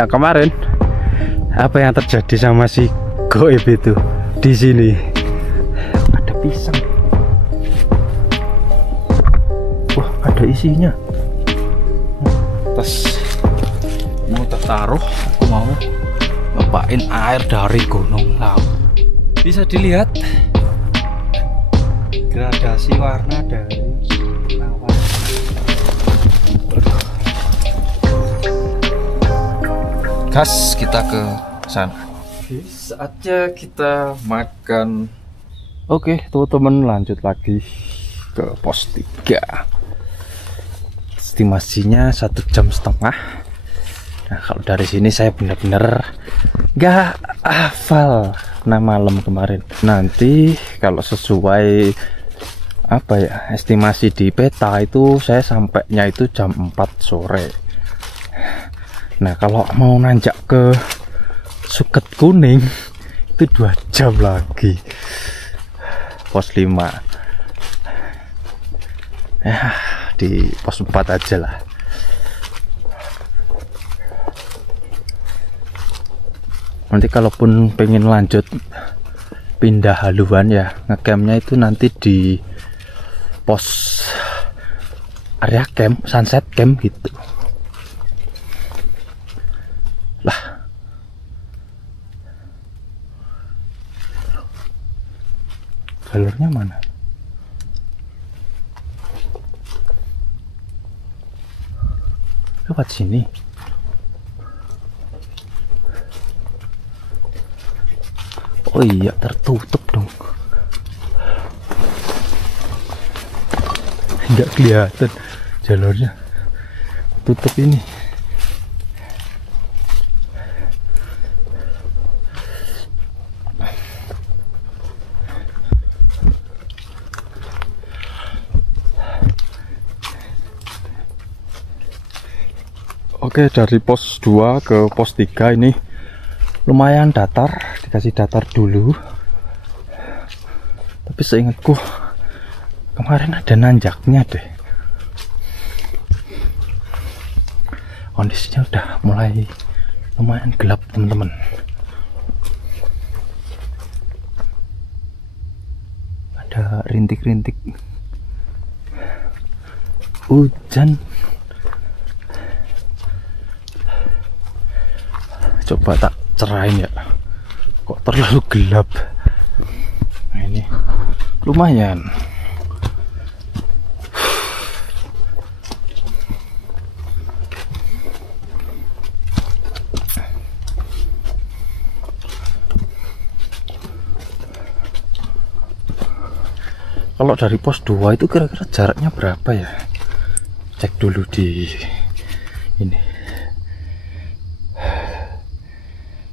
yang kemarin. Apa yang terjadi sama si Goib itu di sini? Ada pisang. Wah, ada isinya. Terus mau tertaruh, aku mau nyobain air dari Gunung Lawu. Bisa dilihat gradasi warna dari awan. Gas, kita ke sana. Saatnya kita makan. Oke, teman-teman, lanjut lagi ke pos 3. Estimasinya 1,5 jam. Nah, kalau dari sini saya benar-benar nggak hafal nama malam kemarin. Nanti kalau sesuai apa ya, estimasi di peta itu saya sampainya itu jam 4 sore. Nah, kalau mau nanjak ke Suket Kuning itu 2 jam lagi. Pos 5 ya, di pos 4 aja lah. Nanti kalaupun pengen lanjut pindah haluan ya, ngecampnya itu nanti di pos area camp, sunset camp gitu lah. Jalurnya mana? Lewat sini. Oh iya, tertutup dong. Nggak kelihatan jalurnya. Tutup ini. Oke, dari pos 2 ke pos 3 ini lumayan datar, dikasih datar dulu. Tapi seingatku kemarin ada nanjaknya deh. Kondisinya udah mulai lumayan gelap, teman-teman. Ada rintik-rintik hujan. Coba tak cerahin ya, kok terlalu gelap. Nah, ini lumayan. Kalau dari pos 2 itu kira-kira jaraknya berapa ya? Cek dulu di ini.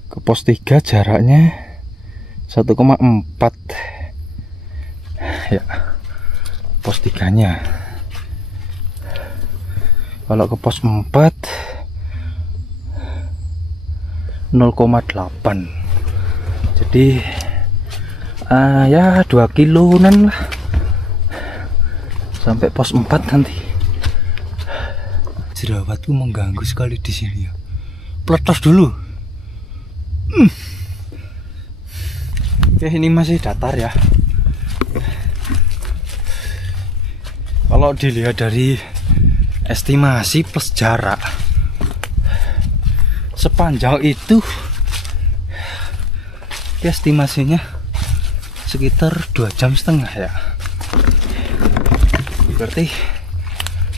Ke pos 3 jaraknya 1,4 ya, pos 3 nya. Kalau ke pos 4 0,8. Jadi ya 2 kiloan lah sampai pos 4 nanti. Jerawatku mengganggu sekali di sini ya. Peletos dulu. Oke, ini masih datar ya. Kalau dilihat dari estimasi plus jarak, sepanjang itu estimasinya sekitar 2,5 jam ya. Berarti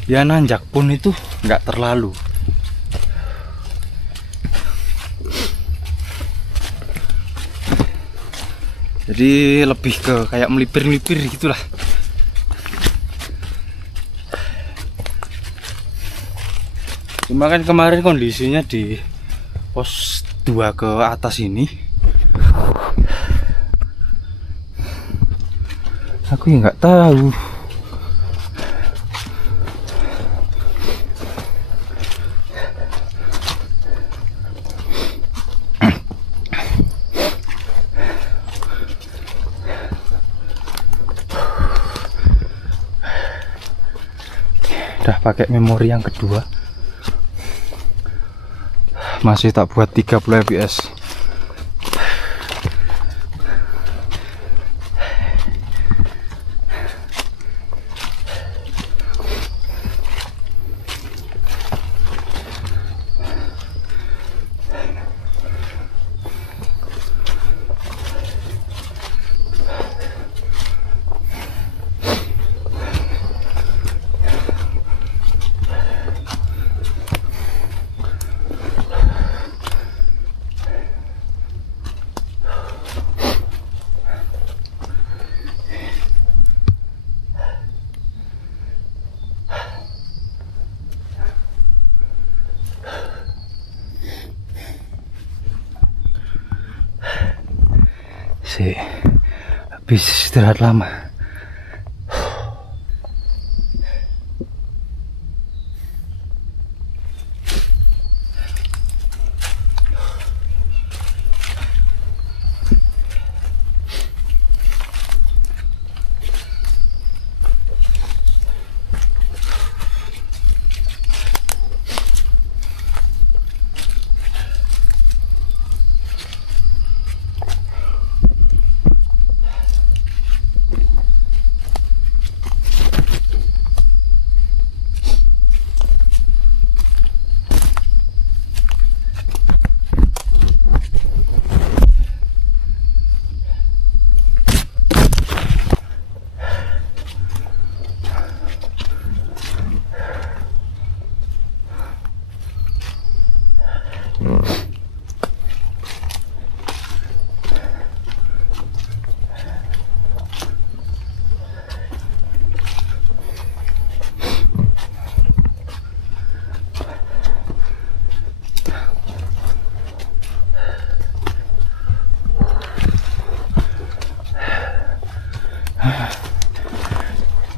ya nanjak pun itu nggak terlalu. Jadi lebih ke kayak melipir-melipir gitulah. Cuma kan kemarin kondisinya di pos 2 ke atas ini, aku ya nggak tahu. Udah pakai memori yang kedua. masih tak buat 30 fps. Habis istirahat lama.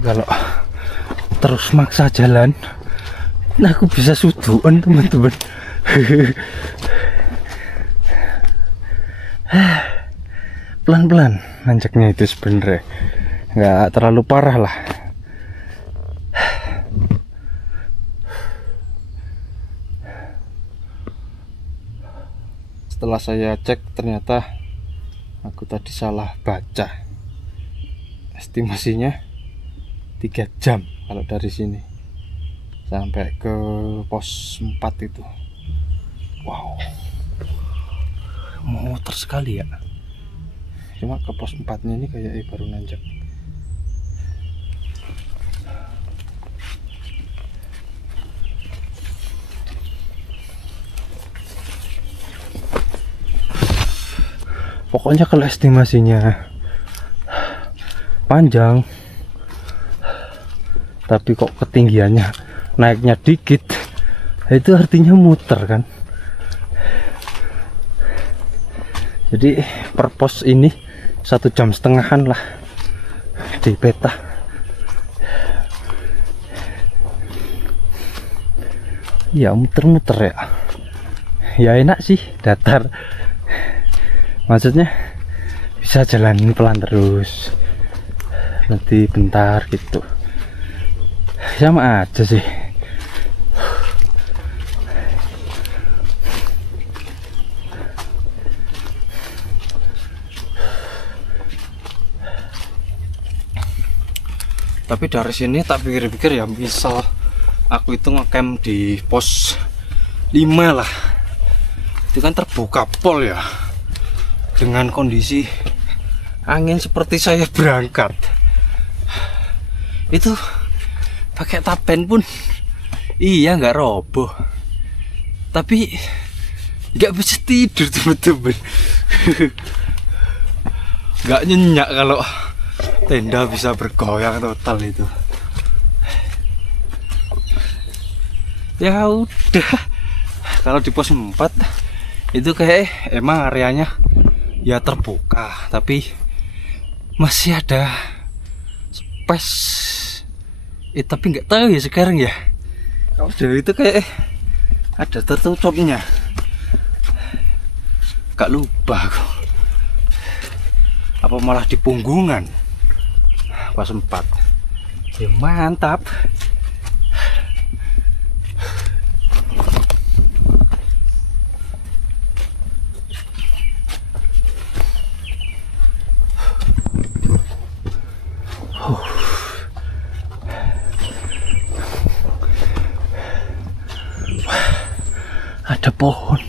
Kalau terus maksa jalan, nah aku bisa suduan teman-teman. Pelan-pelan nanjaknya itu sebenarnya nggak terlalu parah lah. Setelah saya cek ternyata aku tadi salah baca estimasinya 3 jam kalau dari sini sampai ke pos 4 itu. Wow, muter sekali ya. Cuma ke pos 4 nya ini kayak baru nanjak. Pokoknya kalau estimasinya panjang tapi kok ketinggiannya naiknya dikit, itu artinya muter kan. Jadi per pos ini 1,5 jam lah di peta. Ya muter-muter ya. Ya enak sih, datar. Maksudnya bisa jalan pelan terus, nanti bentar gitu. Sama aja sih. Tapi dari sini tak pikir-pikir ya, misal aku itu ngecamp di pos 5 lah, itu kan terbuka pol ya, dengan kondisi angin seperti saya berangkat itu pakai tapen pun iya nggak roboh, tapi nggak bisa tidur teman-teman. Nggak nyenyak kalau tenda bisa bergoyang total itu. Ya udah, kalau di pos 4 itu kayak emang areanya ya terbuka, tapi masih ada space. Tapi nggak tahu ya sekarang ya. Kalau dari itu kayak ada tertutupnya. Gak lupa kok. Apa malah di punggungan pas 4. Ya mantap. ada pohon.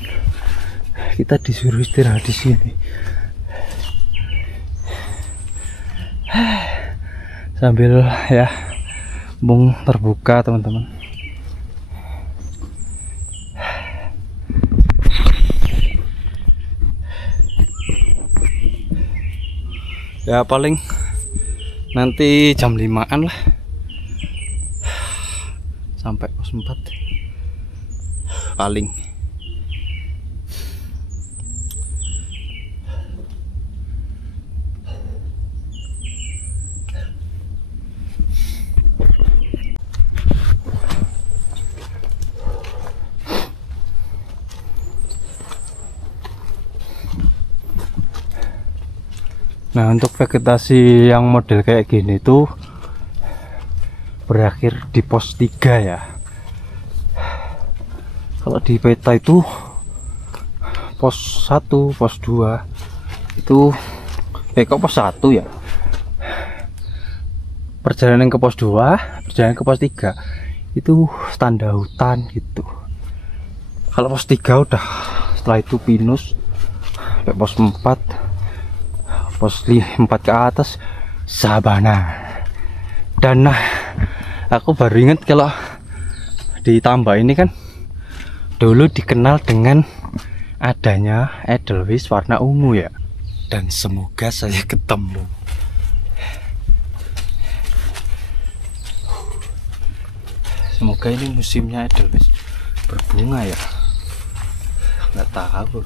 Kita disuruh istirahat di sini. Sambil ya embung terbuka teman-teman. Ya paling nanti jam 5-an lah sampai pos 4 paling. Nah, untuk vegetasi yang model kayak gini tuh berakhir di pos 3 ya. Kalau di peta itu pos 1, pos 2 itu kok pos 1 ya. Perjalanan ke pos 2, perjalanan ke pos 3 itu tanda hutan gitu. Kalau pos 3 udah, setelah itu pinus sampai pos 4, pos 4 ke atas sabana. Dan nah, aku baru ingat kalau ditambah ini kan dulu dikenal dengan adanya Edelweiss warna ungu ya. Dan semoga saya ketemu. Semoga ini musimnya Edelweiss berbunga ya. Nggak tahu.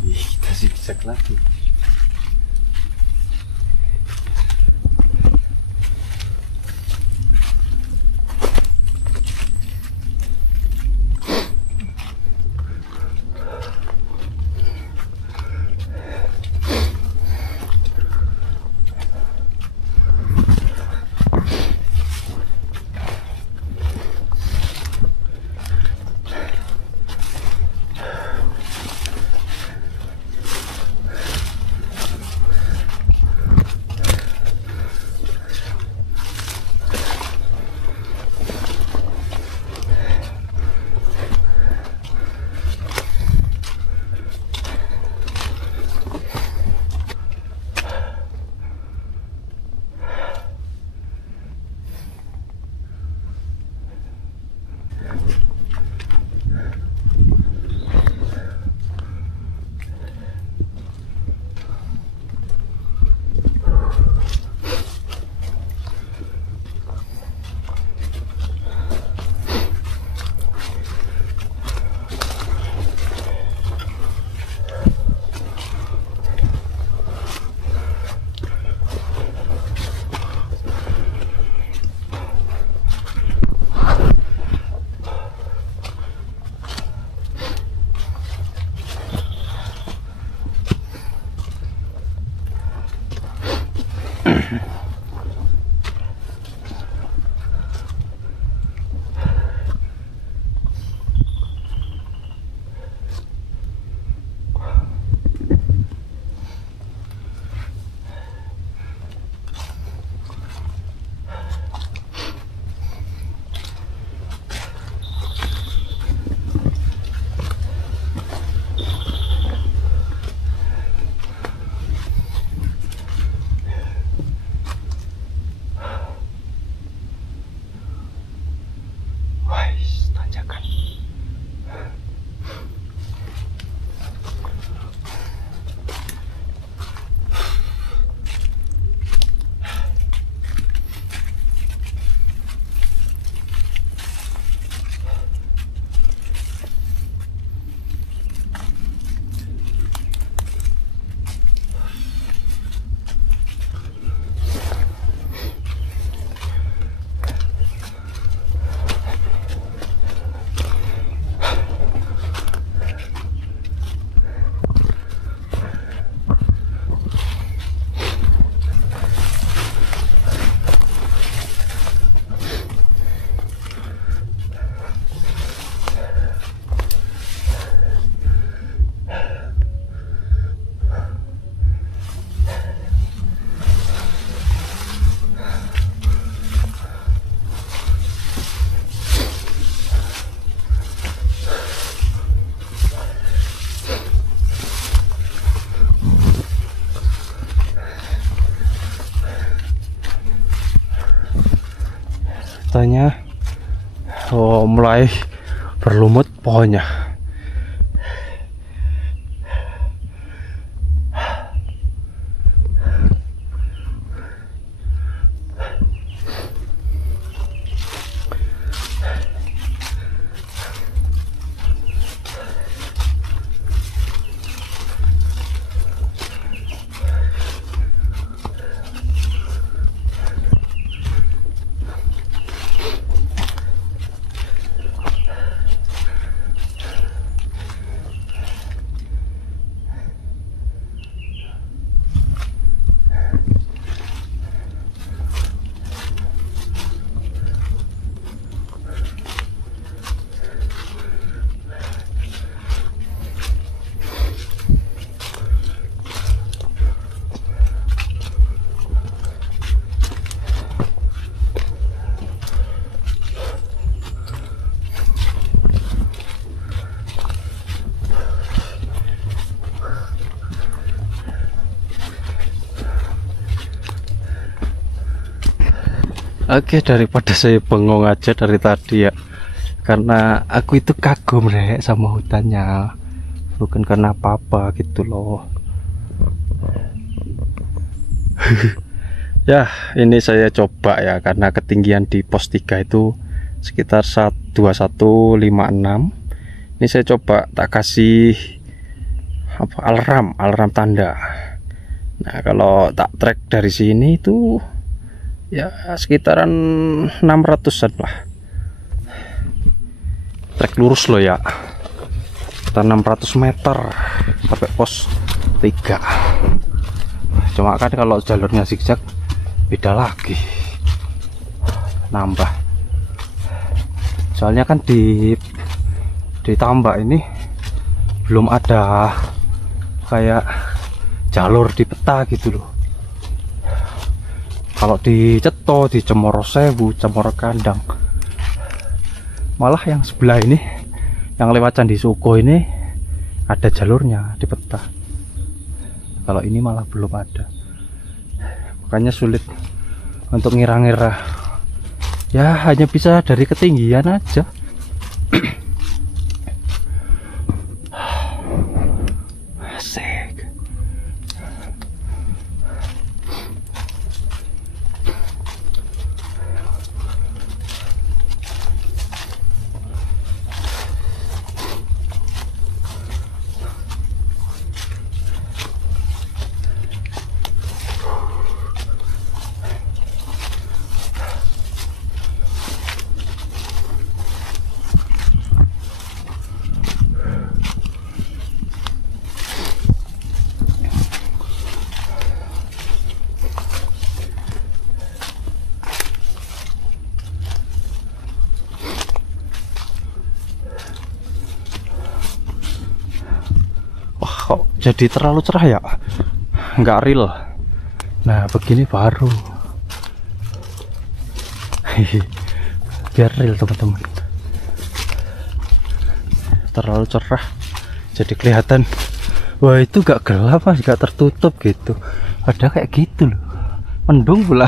Kita zigzag lagi. hutannya mulai berlumut pohonnya. Oke, daripada saya bengong aja dari tadi ya, karena aku itu kagum deh sama hutannya, bukan karena apa-apa gitu loh. Ya, ini saya coba ya, karena ketinggian di pos 3 itu sekitar 2156. Ini saya coba tak kasih alarm tanda. Nah, kalau tak track dari sini itu ya sekitaran 600-an lah. Trek lurus loh ya, sekitar 600 meter sampai pos 3. Cuma kan kalau jalurnya zigzag beda lagi, nambah. Soalnya kan ditambah ini belum ada kayak jalur di peta gitu loh. Kalau di Ceto, di Cemoro Sewu, Cemoro Kandang, malah yang sebelah ini, yang lewat Candi Suko ini ada jalurnya di peta. Kalau ini malah belum ada, makanya sulit untuk ngira-ngira. Ya hanya bisa dari ketinggian aja. Asik. Kok jadi terlalu cerah ya, nggak real. Nah begini baru biar real teman-teman. Terlalu cerah jadi kelihatan, wah itu gak gelap mas, gak tertutup gitu, ada kayak gitu loh, mendung pula.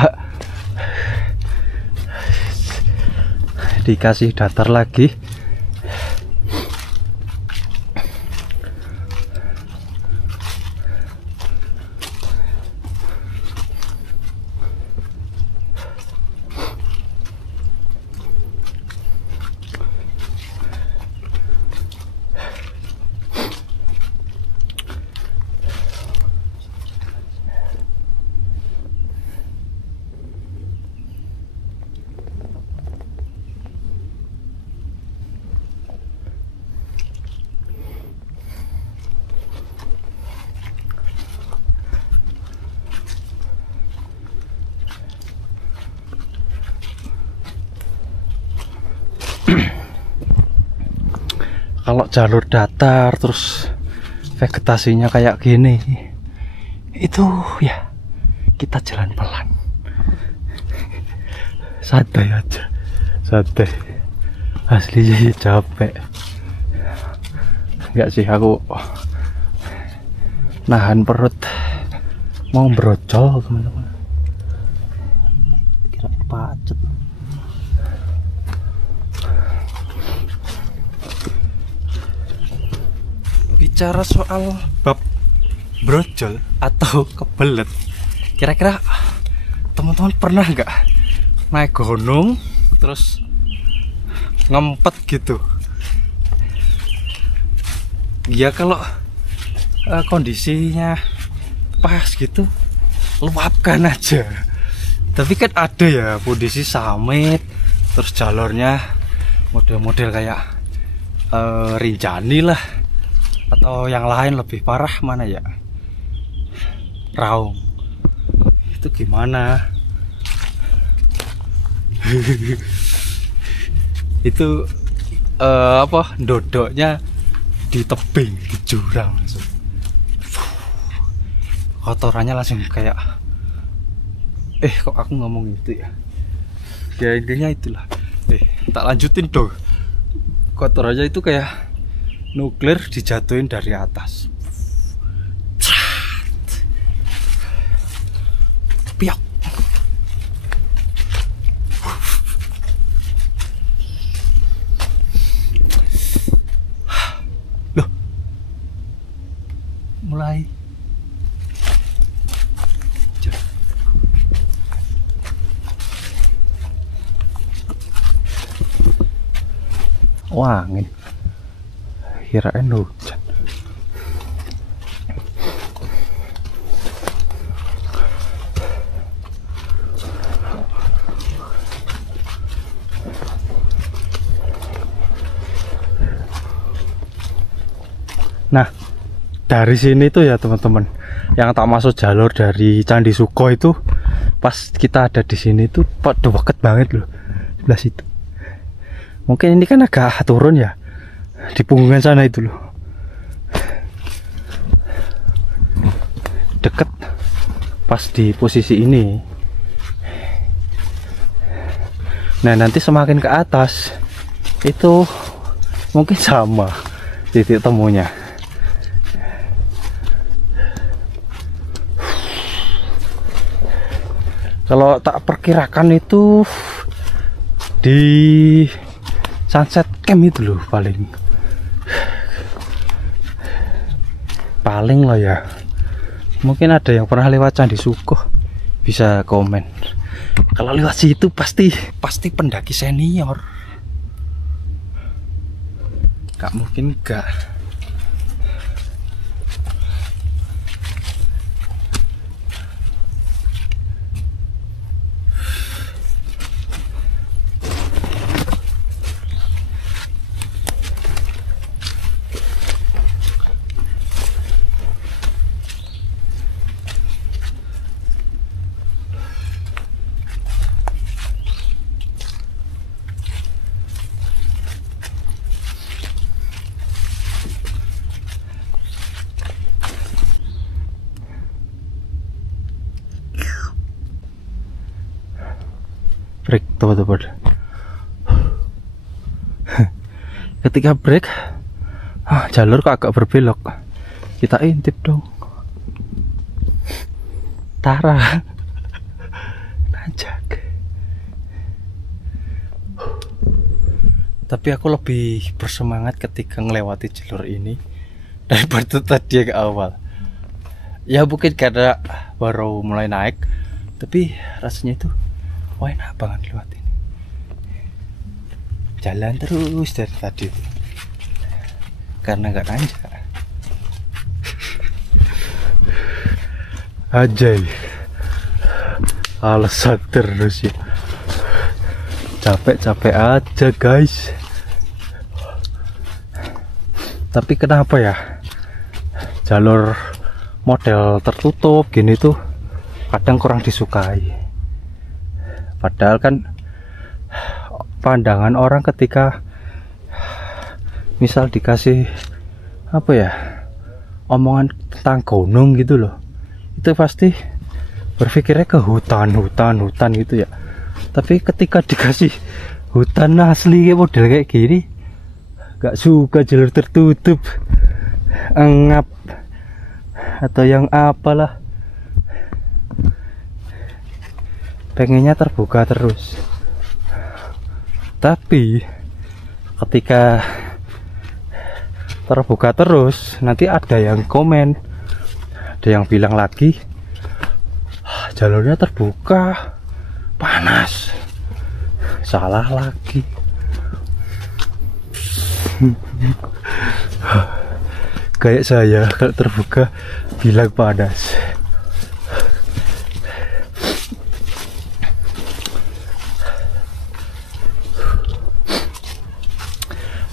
Dikasih datar lagi. Kalau jalur datar terus vegetasinya kayak gini, itu ya kita jalan pelan, santai aja, santai. Aslinya capek. Enggak sih, aku nahan perut mau brojol teman-teman. Kira pacet. bicara soal bab brojol atau kebelet, kira-kira teman-teman pernah nggak naik gunung terus ngempet gitu? Ya kalau kondisinya pas gitu, luapkan aja. Tapi kan ada ya kondisi summit, terus jalurnya model-model kayak Rinjani lah, atau yang lain lebih parah mana ya, Raung. Itu gimana? Itu apa, dodoknya di tebing, di jurang langsung. Kotorannya langsung kayak kok aku ngomong itu ya? Ya intinya itulah. Tak lanjutin dong. Kotorannya itu kayak nuklir dijatuhin dari atas. Piok. Loh. Mulai. Wah, angin. Kirain hujan. Nah, dari sini tuh ya teman-teman, yang tak masuk jalur dari Candi Suko itu, pas kita ada di sini tuh, deket banget loh, sebelah situ. Mungkin ini kan agak turun ya, di punggungan sana itu loh, deket pas di posisi ini. Nah nanti semakin ke atas itu mungkin sama titik temunya. Kalau tak perkirakan itu di Sunset Camp itu loh paling lah ya. Mungkin ada yang pernah lewat Candi Suko bisa komen. Kalau lewat situ pasti pendaki senior. Gak mungkin gak. Break teman-teman. Ketika break, jalur kok agak berbelok. Kita intip dong. Tara nanjak. Tapi aku lebih bersemangat ketika melewati jalur ini daripada tadi ke awal. Ya mungkin karena baru mulai naik, tapi rasanya itu wah enak banget lewat ini. Jalan terus dari tadi itu, karena nggak nanjak. Ajay, alasan terus ya. Capek-capek aja guys. Tapi kenapa ya jalur model tertutup gini tuh kadang kurang disukai. Padahal kan pandangan orang ketika misal dikasih apa ya, omongan tentang gunung gitu loh, itu pasti berpikirnya ke hutan gitu ya. Tapi ketika dikasih hutan asli model kayak gini, gak suka jalur tertutup, engap atau yang apalah, pengennya terbuka terus. Tapi ketika terbuka terus, nanti ada yang komen, ada yang bilang lagi jalurnya terbuka panas, salah lagi. Kayak saya kalau terbuka bilang panas.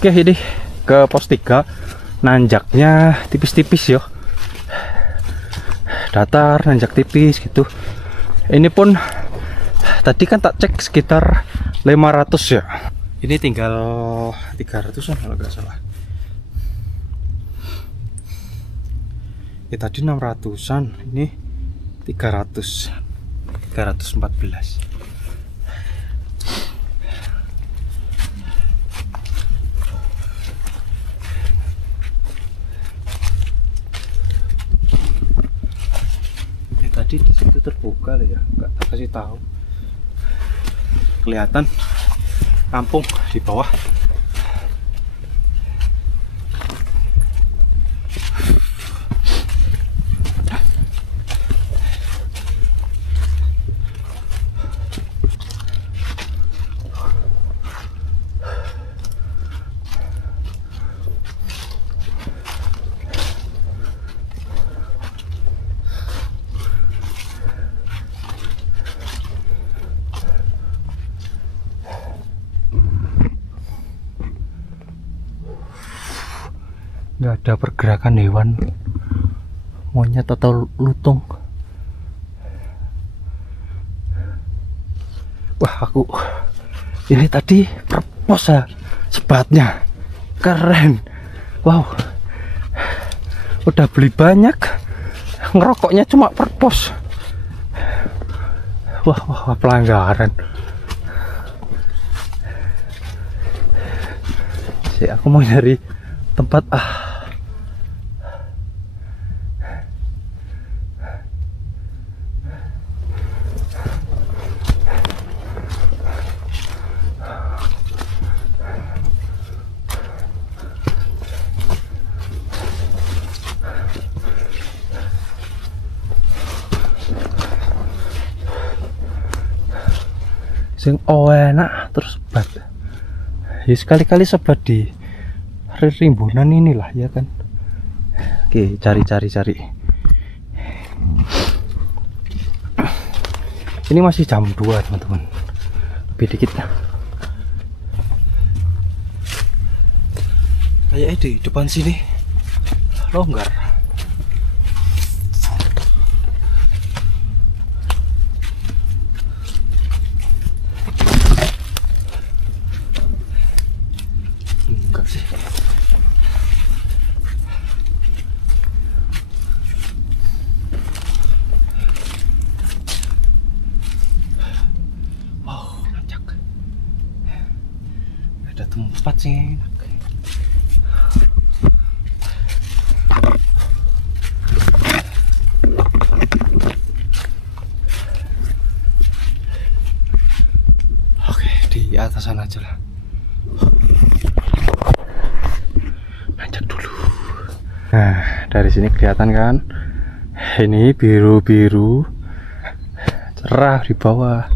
Oke, ini ke pos 3, nanjaknya tipis-tipis yo, datar, nanjak tipis gitu. Ini pun tadi kan tak cek sekitar 500 ya, ini tinggal 300an kalau nggak salah. Ya tadi 600an, ini 314. Tadi di situ terbuka lah ya, nggak tak kasih tahu. Kelihatan kampung di bawah. Nggak ada pergerakan hewan, monyet atau lutung. Wah, aku ini tadi perpos ya sebatnya, keren. Wow, udah beli banyak, ngerokoknya cuma perpos. Wah, pelanggaran. Aku mau nyari tempat sing enak terus sebat. Ya sekali-kali sebat di rimbunan inilah ya kan. Oke, cari. Ini masih jam 2 teman-teman, lebih dikit lah. Kayaknya di depan sini longgar. Enggak sih. Wow, nanjak. Ada tempat sih enak. Oke, di atasan aja lah. Nah, dari sini kelihatan kan, ini biru-biru cerah di bawah.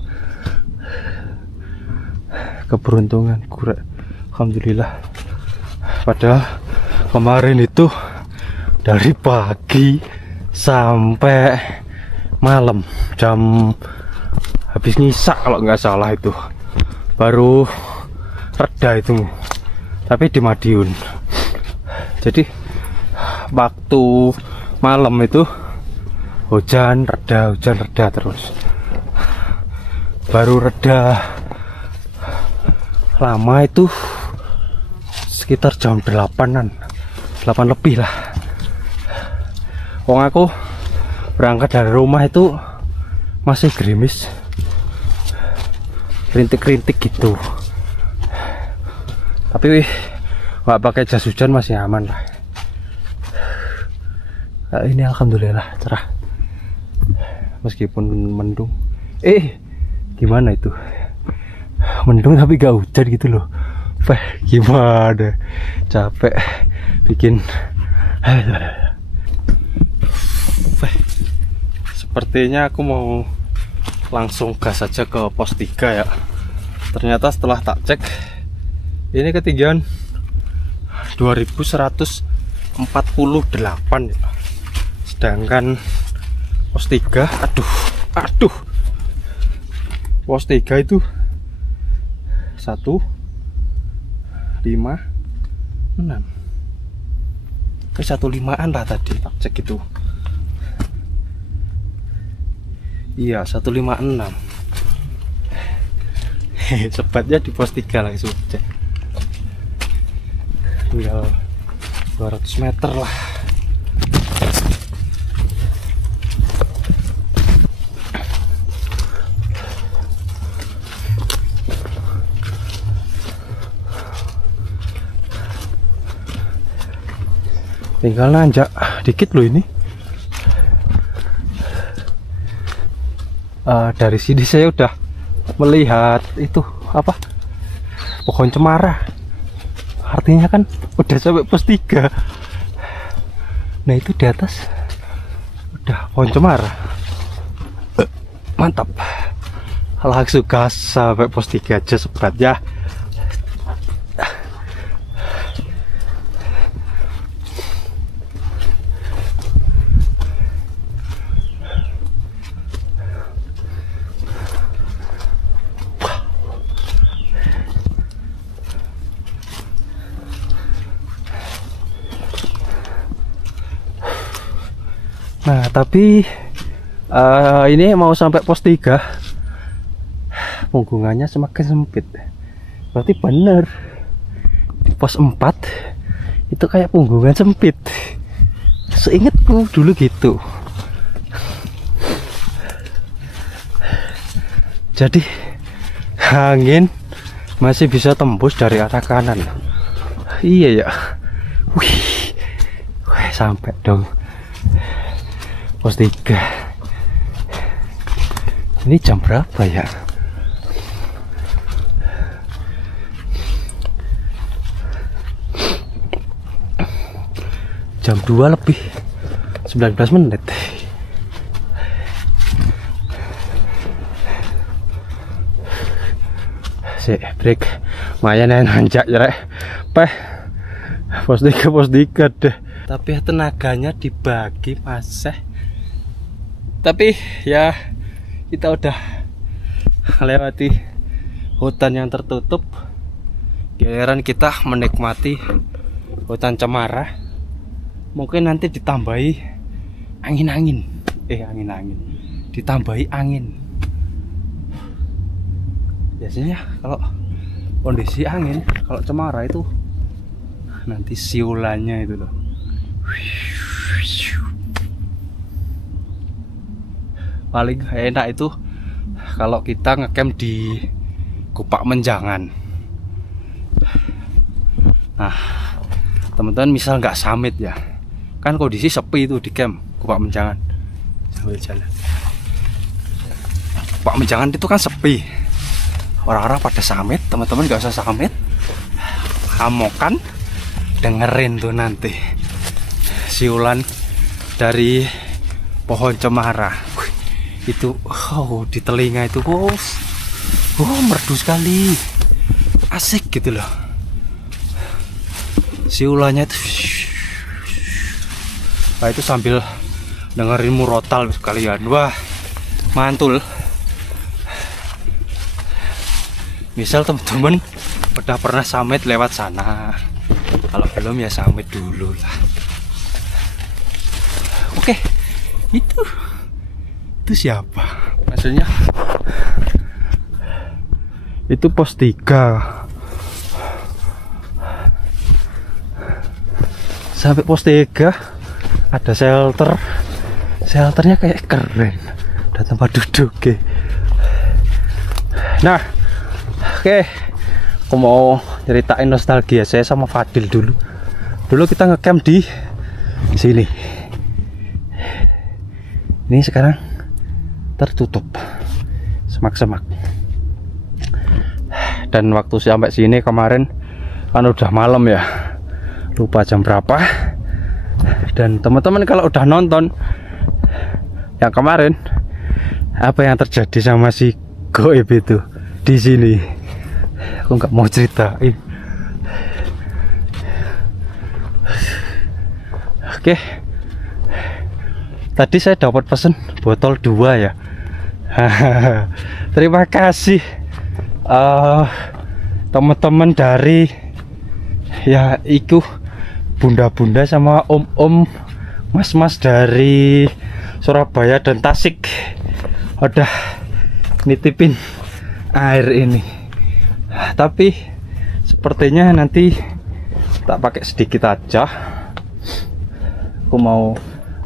Keberuntungan gue, alhamdulillah. Padahal kemarin itu dari pagi sampai malam, jam habis nyisak kalau nggak salah itu baru reda itu, tapi di Madiun. Jadi waktu malam itu hujan reda terus, baru reda lama itu sekitar jam 8-an, 8 lebih lah. Wong aku berangkat dari rumah itu masih gerimis, rintik-rintik gitu, tapi nggak pakai jas hujan masih aman lah. Ini alhamdulillah cerah meskipun mendung. Gimana itu, mendung tapi gak hujan gitu loh. Gimana, capek bikin sepertinya aku mau langsung gas saja ke pos 3 ya. Ternyata setelah tak cek ini ketinggian 2148 ya. Sedangkan pos 3 aduh pos 3 itu 156 ke 156an lah tadi tak cek itu. Iya 156. Sebatnya di pos 3 langsung aja. Tinggal 200 meter lah. Tinggal nanjak dikit loh ini. Dari sini saya udah melihat itu apa, pohon cemara. Artinya kan udah sampai pos 3. Nah itu di atas udah pohon cemara. Mantap. Langsung gas sampai pos 3 aja sebatnya. Nah tapi ini mau sampai pos 3 punggungannya semakin sempit. Berarti bener di pos 4 itu kayak punggungan sempit. Seingatku dulu gitu. Jadi angin masih bisa tembus dari arah kanan. Iya ya. Wih, sampai dong pos 3. Ini jam berapa ya? Jam 2 lebih 19 menit. Si break lumayan ya nanjak ya rek. Pos 3 deh. Tapi tenaganya dibagi masih. Tapi ya kita udah melewati hutan yang tertutup. Giliran kita menikmati hutan cemara. Mungkin nanti ditambahi angin-angin. Ditambahi angin. Biasanya kalau kondisi angin, kalau cemara itu nanti siulannya itu loh. Paling enak itu kalau kita ngecamp di Kupak Menjangan. Nah teman-teman misal nggak summit ya, kan kondisi sepi itu di camp Kupak Menjangan. Sambil jalan Kupak Menjangan itu kan sepi, orang-orang pada summit. Teman-teman nggak usah summit, hamokan dengerin tuh nanti siulan dari pohon cemara. Itu di telinga itu bos, merdu sekali, asik gitu loh siulannya itu. Nah itu sambil dengerin murotal sekalian, wah mantul. Misal teman-teman udah pernah summit lewat sana, kalau belum ya summit dulu lah. Oke, itu siapa? Maksudnya itu pos 3. Sampai pos 3 ada shelter. Shelternya kayak keren. Ada tempat duduk. Nah, oke. Aku mau ceritain nostalgia saya sama Fadil dulu. Dulu kita ngecamp di sini. Ini sekarang tertutup semak-semak. Dan waktu sampai sini kemarin kan udah malam ya, lupa jam berapa. Dan teman-teman kalau udah nonton yang kemarin, apa yang terjadi sama si Goib itu di sini, aku nggak mau ceritain. Oke, tadi saya dapat pesen botol 2 ya. Terima kasih teman-teman dari ya itu bunda-bunda sama om-om, mas-mas dari Surabaya dan Tasik udah nitipin air ini. Tapi sepertinya nanti tak pakai sedikit aja, aku mau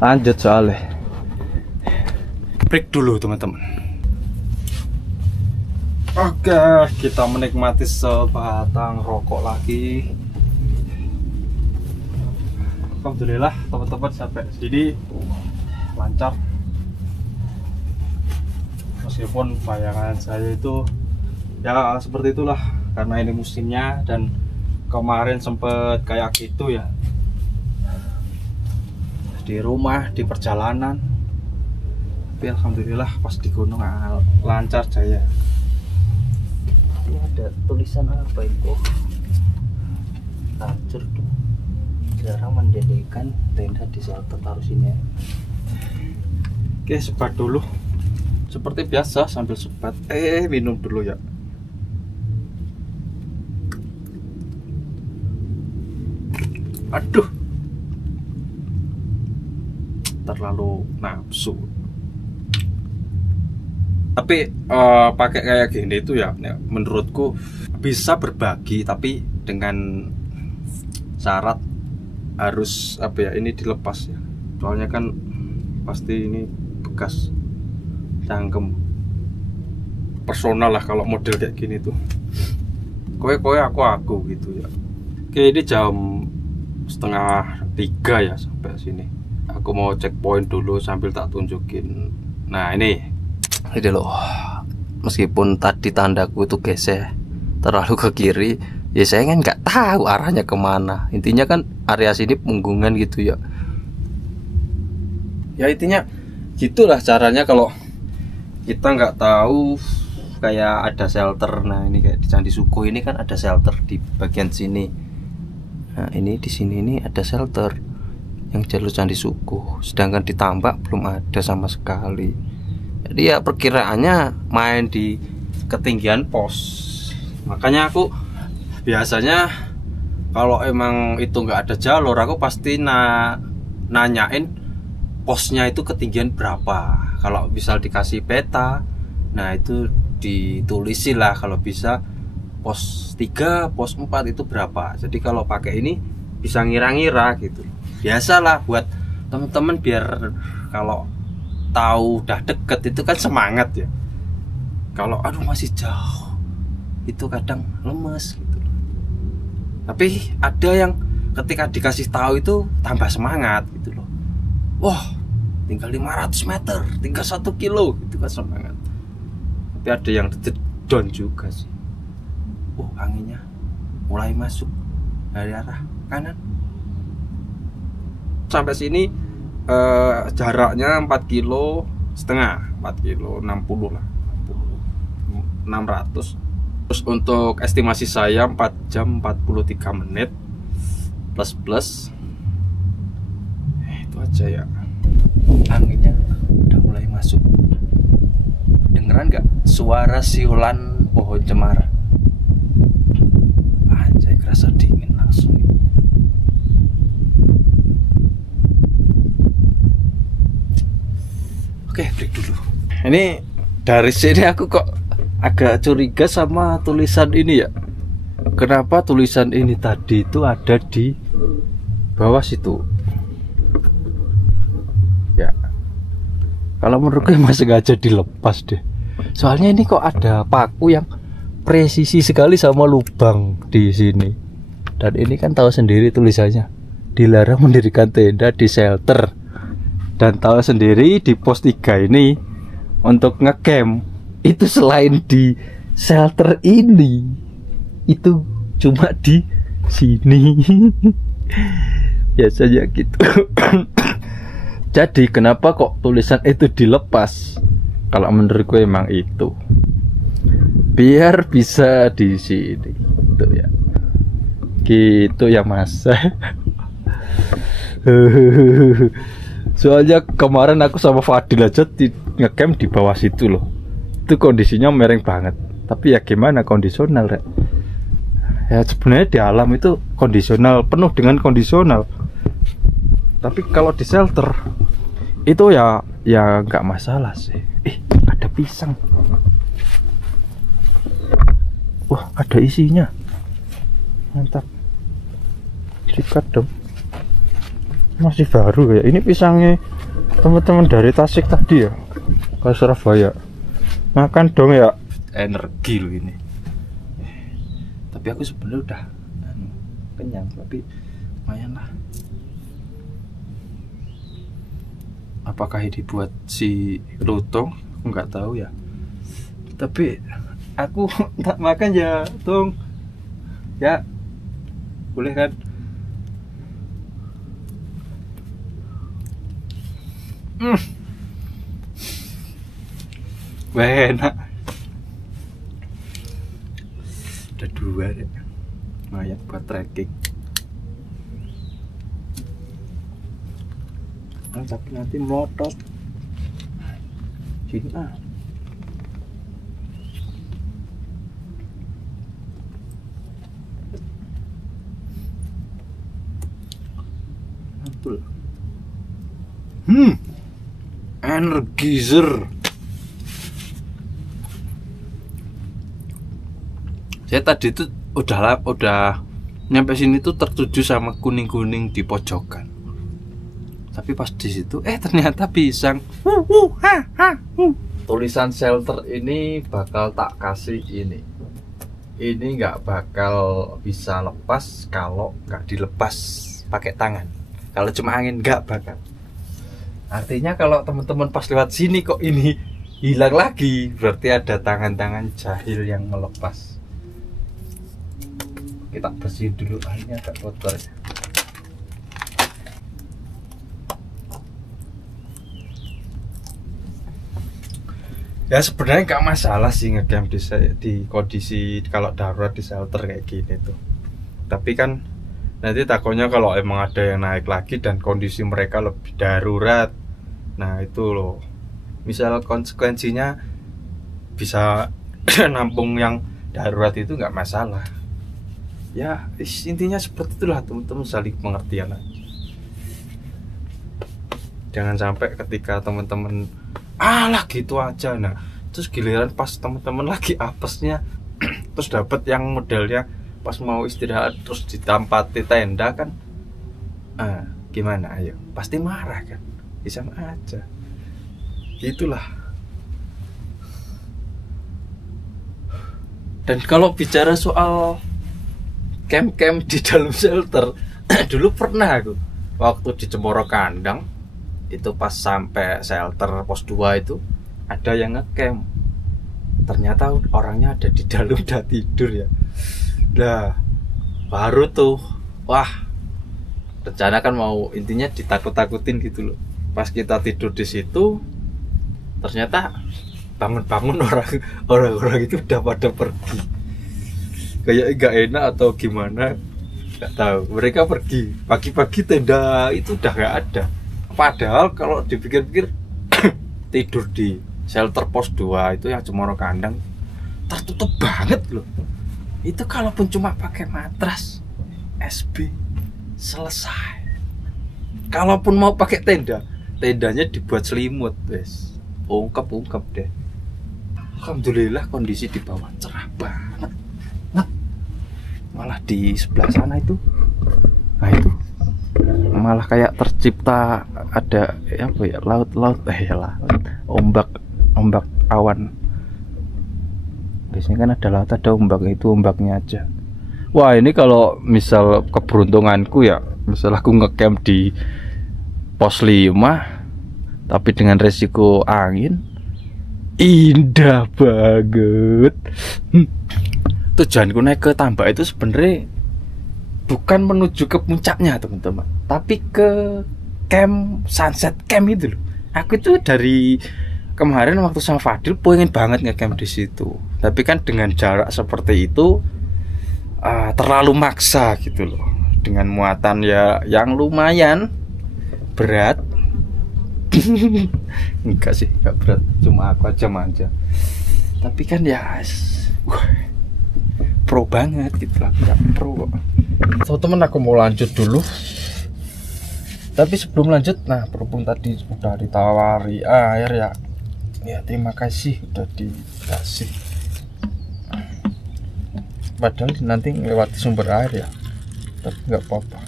lanjut soalnya. Break dulu teman-teman. Oke, kita menikmati sebatang rokok lagi. Alhamdulillah teman-teman, sampai sini lancar. Meskipun bayangan saya itu ya seperti itulah, karena ini musimnya dan kemarin sempet kayak gitu ya, di rumah, di perjalanan. Tapi alhamdulillah pas di gunung lancar jaya. Ini ada tulisan apa itu? Hancur tuh. Jarang mendirikan tenda di shelter, taruh sini ya. Oke, sebat dulu. Seperti biasa sambil sebat. Minum dulu ya. Aduh, terlalu nafsu. Tapi pakai kayak gini itu ya, menurutku bisa berbagi, tapi dengan syarat harus apa ya, ini dilepas ya. Soalnya kan pasti ini bekas cangkem personal lah kalau model kayak gini tuh. Kowe aku gitu ya. Oke, ini jam 2:30 ya sampai sini. Aku mau checkpoint dulu sambil tak tunjukin. Nah ini loh, meskipun tadi tandaku itu geser terlalu ke kiri, ya saya kan nggak tahu arahnya kemana. Intinya kan area sini punggungan gitu ya. Ya intinya gitulah caranya kalau kita nggak tahu. Kayak ada shelter. Nah ini kayak di Candi Suko ini kan ada shelter di bagian sini. Nah ini di sini ini ada shelter yang jalur Candi Suko, sedangkan di Tambak belum ada sama sekali. Jadi ya perkiraannya main di ketinggian pos. Makanya aku biasanya kalau emang itu nggak ada jalur, aku pasti nanyain posnya itu ketinggian berapa. Kalau misal dikasih peta, nah itu ditulisi lah, kalau bisa pos 3, pos 4 itu berapa. Jadi kalau pakai ini bisa ngira-ngira gitu. Biasalah buat temen-temen biar kalau tahu udah deket itu kan semangat ya. Kalau aduh masih jauh itu kadang lemes gitu. Tapi ada yang ketika dikasih tahu itu tambah semangat gitu loh. Wah, tinggal 500 meter, tinggal 1 kilo, itu kan semangat. Tapi ada yang down juga sih. Anginnya mulai masuk dari arah kanan. Sampai sini jaraknya 4,5 kilo, 4 kilo 60 lah, 600. Terus untuk estimasi saya 4 jam 43 menit plus itu aja ya. Anginnya udah mulai masuk. Dengeran nggak suara siulan pohon cemara? Anjay, kerasa dingin langsung. Oke, break dulu. Ini dari sini aku kok agak curiga sama tulisan ini ya. Kenapa tulisan ini tadi itu ada di bawah situ? Ya, kalau menurutku emang sengaja dilepas deh. Soalnya ini kok ada paku yang presisi sekali sama lubang di sini. Dan ini kan tahu sendiri tulisannya, dilarang mendirikan tenda di shelter. Dan tahu sendiri di pos 3 ini untuk ngecamp itu selain di shelter ini, itu cuma di sini. Biasanya gitu. Jadi kenapa kok tulisan itu dilepas? Kalau menurutku emang itu biar bisa di sini gitu ya. Gitu ya Mas. Soalnya kemarin aku sama Fadil aja ngecamp di bawah situ loh. Itu kondisinya miring banget. Tapi ya gimana, kondisional Rek. Ya sebenarnya di alam itu kondisional, penuh dengan kondisional. Tapi kalau di shelter itu ya nggak masalah sih. Ada pisang. Wah, ada isinya. Mantap. Sikat dong. Masih baru ya. Ini pisangnya teman-teman dari Tasik tadi ya, ke Surabaya. Makan dong ya. Energi loh ini. Tapi aku sebenarnya udah kenyang, tapi lumayan lah. Apakah ini buat si Lutong? Aku nggak tahu ya. Tapi aku tak makan ya, Tung. Ya, boleh kan? Wah, enak. Ada 2 deh. Lumayan buat trekking. Tapi nanti melotot. Sini mantul. Energizer. Saya tadi tuh udah nyampe sini tuh tertuju sama kuning-kuning di pojokan. Tapi pas di situ ternyata pisang. Tulisan shelter ini bakal tak kasih ini. Ini nggak bakal bisa lepas kalau nggak dilepas pakai tangan. Kalau cuma angin nggak bakal. Artinya kalau teman-teman pas lewat sini kok ini hilang lagi, berarti ada tangan-tangan jahil yang melepas. Kita bersihin dulu, airnya agak kotor ya. Ya sebenarnya nggak masalah sih ngecamp di kondisi kalau darurat di shelter kayak gini tuh. Tapi kan nanti takutnya kalau emang ada yang naik lagi dan kondisi mereka lebih darurat, nah itu loh, misal konsekuensinya bisa nampung yang darurat itu nggak masalah. Ya intinya seperti itulah teman-teman, saling pengertian aja. Jangan sampai ketika teman-teman alah gitu aja, nah terus giliran pas teman-teman lagi apesnya terus dapat yang modelnya pas mau istirahat terus ditampati tenda kan, gimana, ayo pasti marah kan, bisa aja gitulah. Dan kalau bicara soal camp-camp di dalam shelter dulu pernah aku waktu di Cemoro Kandang itu, pas sampai shelter pos 2 itu ada yang ngecamp, ternyata orangnya ada di dalam udah tidur ya. Nah baru tuh wah, rencana kan mau intinya ditakut-takutin gitu loh. Pas kita tidur di situ ternyata bangun-bangun orang-orang itu udah pada pergi, kayak gak enak atau gimana nggak tahu. Mereka pergi pagi-pagi, tenda itu udah gak ada. Padahal kalau dipikir-pikir tidur di shelter pos 2 itu yang Cemoro Kandang tertutup banget loh. Itu kalaupun cuma pakai matras SB selesai. Kalaupun mau pakai tendanya dibuat selimut, wes ungkep deh. Alhamdulillah kondisi di bawah cerah banget. Nah, malah di sebelah sana itu, nah itu malah kayak tercipta ada apa ya, laut ombak awan. Biasanya kan ada laut ada ombak, itu ombaknya aja. Wah ini kalau misal keberuntunganku ya, misal aku ngecamp di pos 5 tapi dengan resiko angin, indah banget. Tujuanku naik ke Tambak itu sebenarnya bukan menuju ke puncaknya teman-teman, tapi ke camp, sunset camp itu loh. Aku itu dari kemarin waktu sama Fadil pengen banget nge-camp di situ, tapi kan dengan jarak seperti itu terlalu maksa gitu loh, dengan muatan ya yang lumayan berat. Enggak sih, enggak berat, cuma aku aja manja. Tapi kan ya pro banget gitu lah, enggak pro kok. Teman-teman, aku mau lanjut dulu. Tapi sebelum lanjut, nah berhubung tadi udah ditawari air ya, ya terima kasih udah dikasih. Padahal nanti lewati sumber air ya, tapi nggak apa-apa.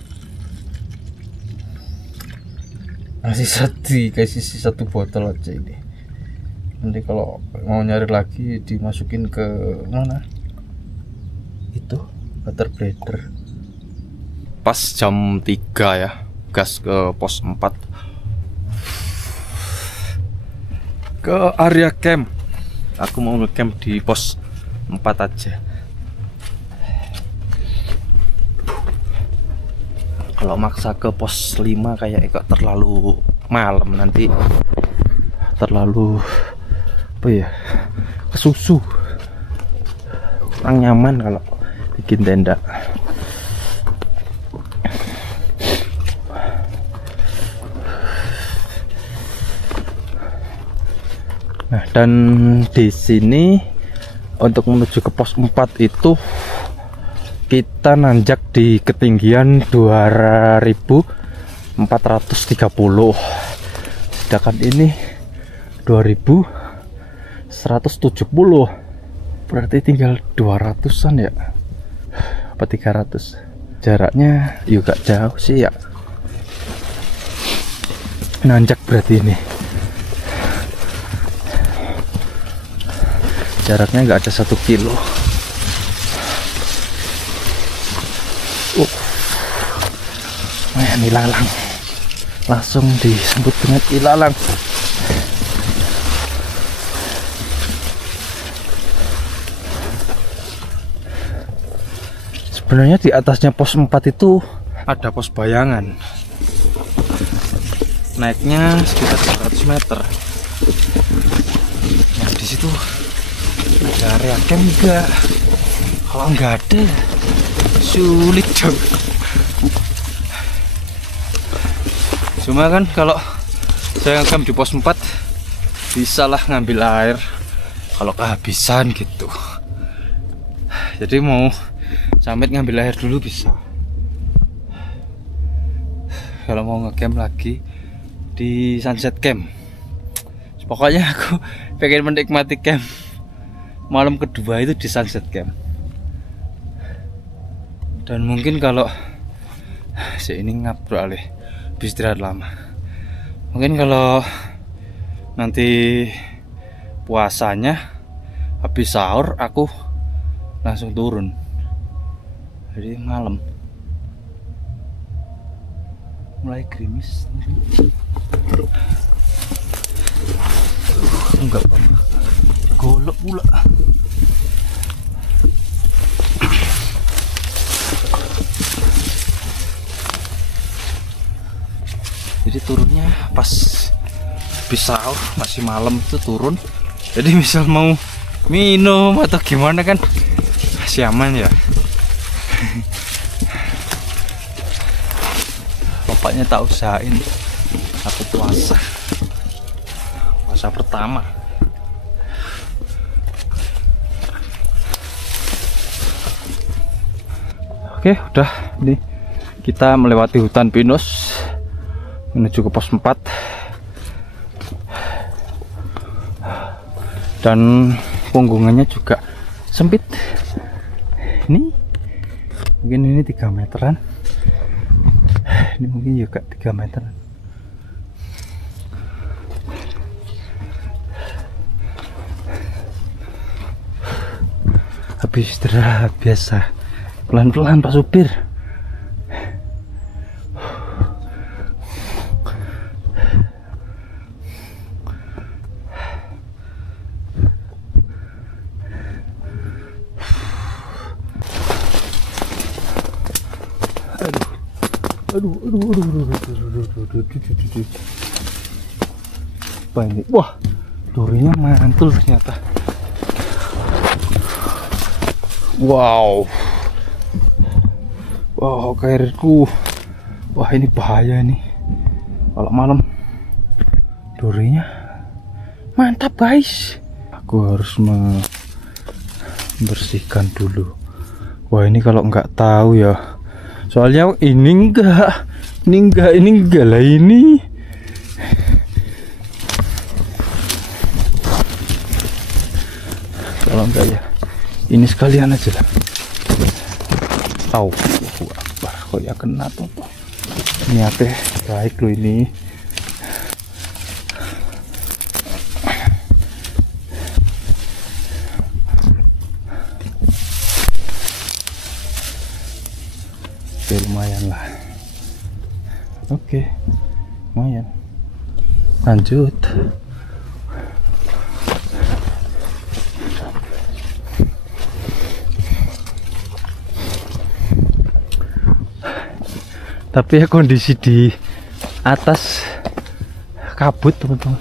Kasih satu botol aja ini. Nanti kalau mau nyari lagi dimasukin ke mana? Itu water blender. Pas jam 3 ya, gas ke pos 4 ke area camp. Aku mau nge-camp di pos 4 aja. Kalau maksa ke pos 5 kayak kok terlalu malam, nanti terlalu apa ya, kesusu, kurang nyaman kalau bikin tenda. Nah, dan di sini untuk menuju ke pos 4 itu kita nanjak di ketinggian 2430, sedangkan ini 2170, berarti tinggal 200-an ya, apa 300. Jaraknya juga jauh sih ya, nanjak berarti ini jaraknya nggak ada 1 kilo. Ini ilalang, langsung disebut dengan ilalang. Sebenarnya di atasnya pos 4 itu ada pos bayangan, naiknya sekitar 200 meter. Nah, di situ ada area camp juga. Kalau nggak ada sulit dong. Cuma kan kalau saya ngecamp di pos 4 bisa lah ngambil air kalau kehabisan gitu. Jadi mau sampai ngambil air dulu bisa. Kalau mau ngecamp lagi di sunset camp, pokoknya aku pengen menikmati camp malam kedua itu di sunset camp. Dan mungkin kalau ini ngabrol istirahat lama, mungkin kalau nanti puasanya habis sahur aku langsung turun, jadi malam mulai gerimis. Enggak apa-apa, golok pula. Jadi turunnya pas habis sahur, masih malam itu turun. Jadi misal mau minum atau gimana kan masih aman ya. Pokoknya tak usahain aku puasa pertama. Oke, udah nih kita melewati hutan pinus menuju ke pos 4, dan punggungannya juga sempit. Ini mungkin ini 3 meteran, ini mungkin juga 3 meteran. Habis istirahat biasa, pelan-pelan Pak Supir. Aduh. Apa ini? Wah, durinya mantul ternyata. Wow, kairku. Wah, ini bahaya nih kalau malam. Durinya mantap guys. Aku harus membersihkan dulu. Wah, ini kalau nggak tahu ya, soalnya ini enggak lah ini. Kalau enggak ya ini sekalian aja lah. Kok ya kena tuh. Niatnya baik loh ini. Oke, lumayan lah. Oke, lumayan. Lanjut. Tapi ya kondisi di atas kabut teman-teman,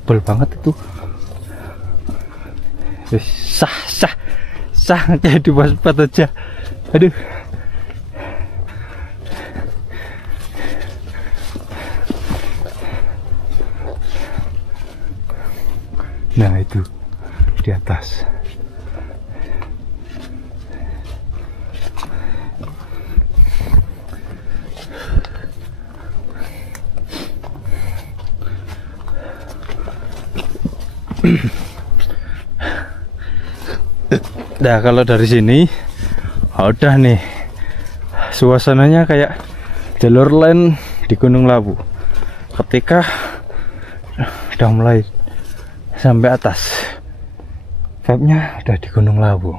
tebel banget itu. Sah kayak di waspat aja. Aduh. Nah itu di atas. Nah, kalau dari sini udah nih suasananya kayak jalur lain di Gunung Lawu. Ketika udah mulai sampai atas, vibe-nya udah di Gunung Lawu.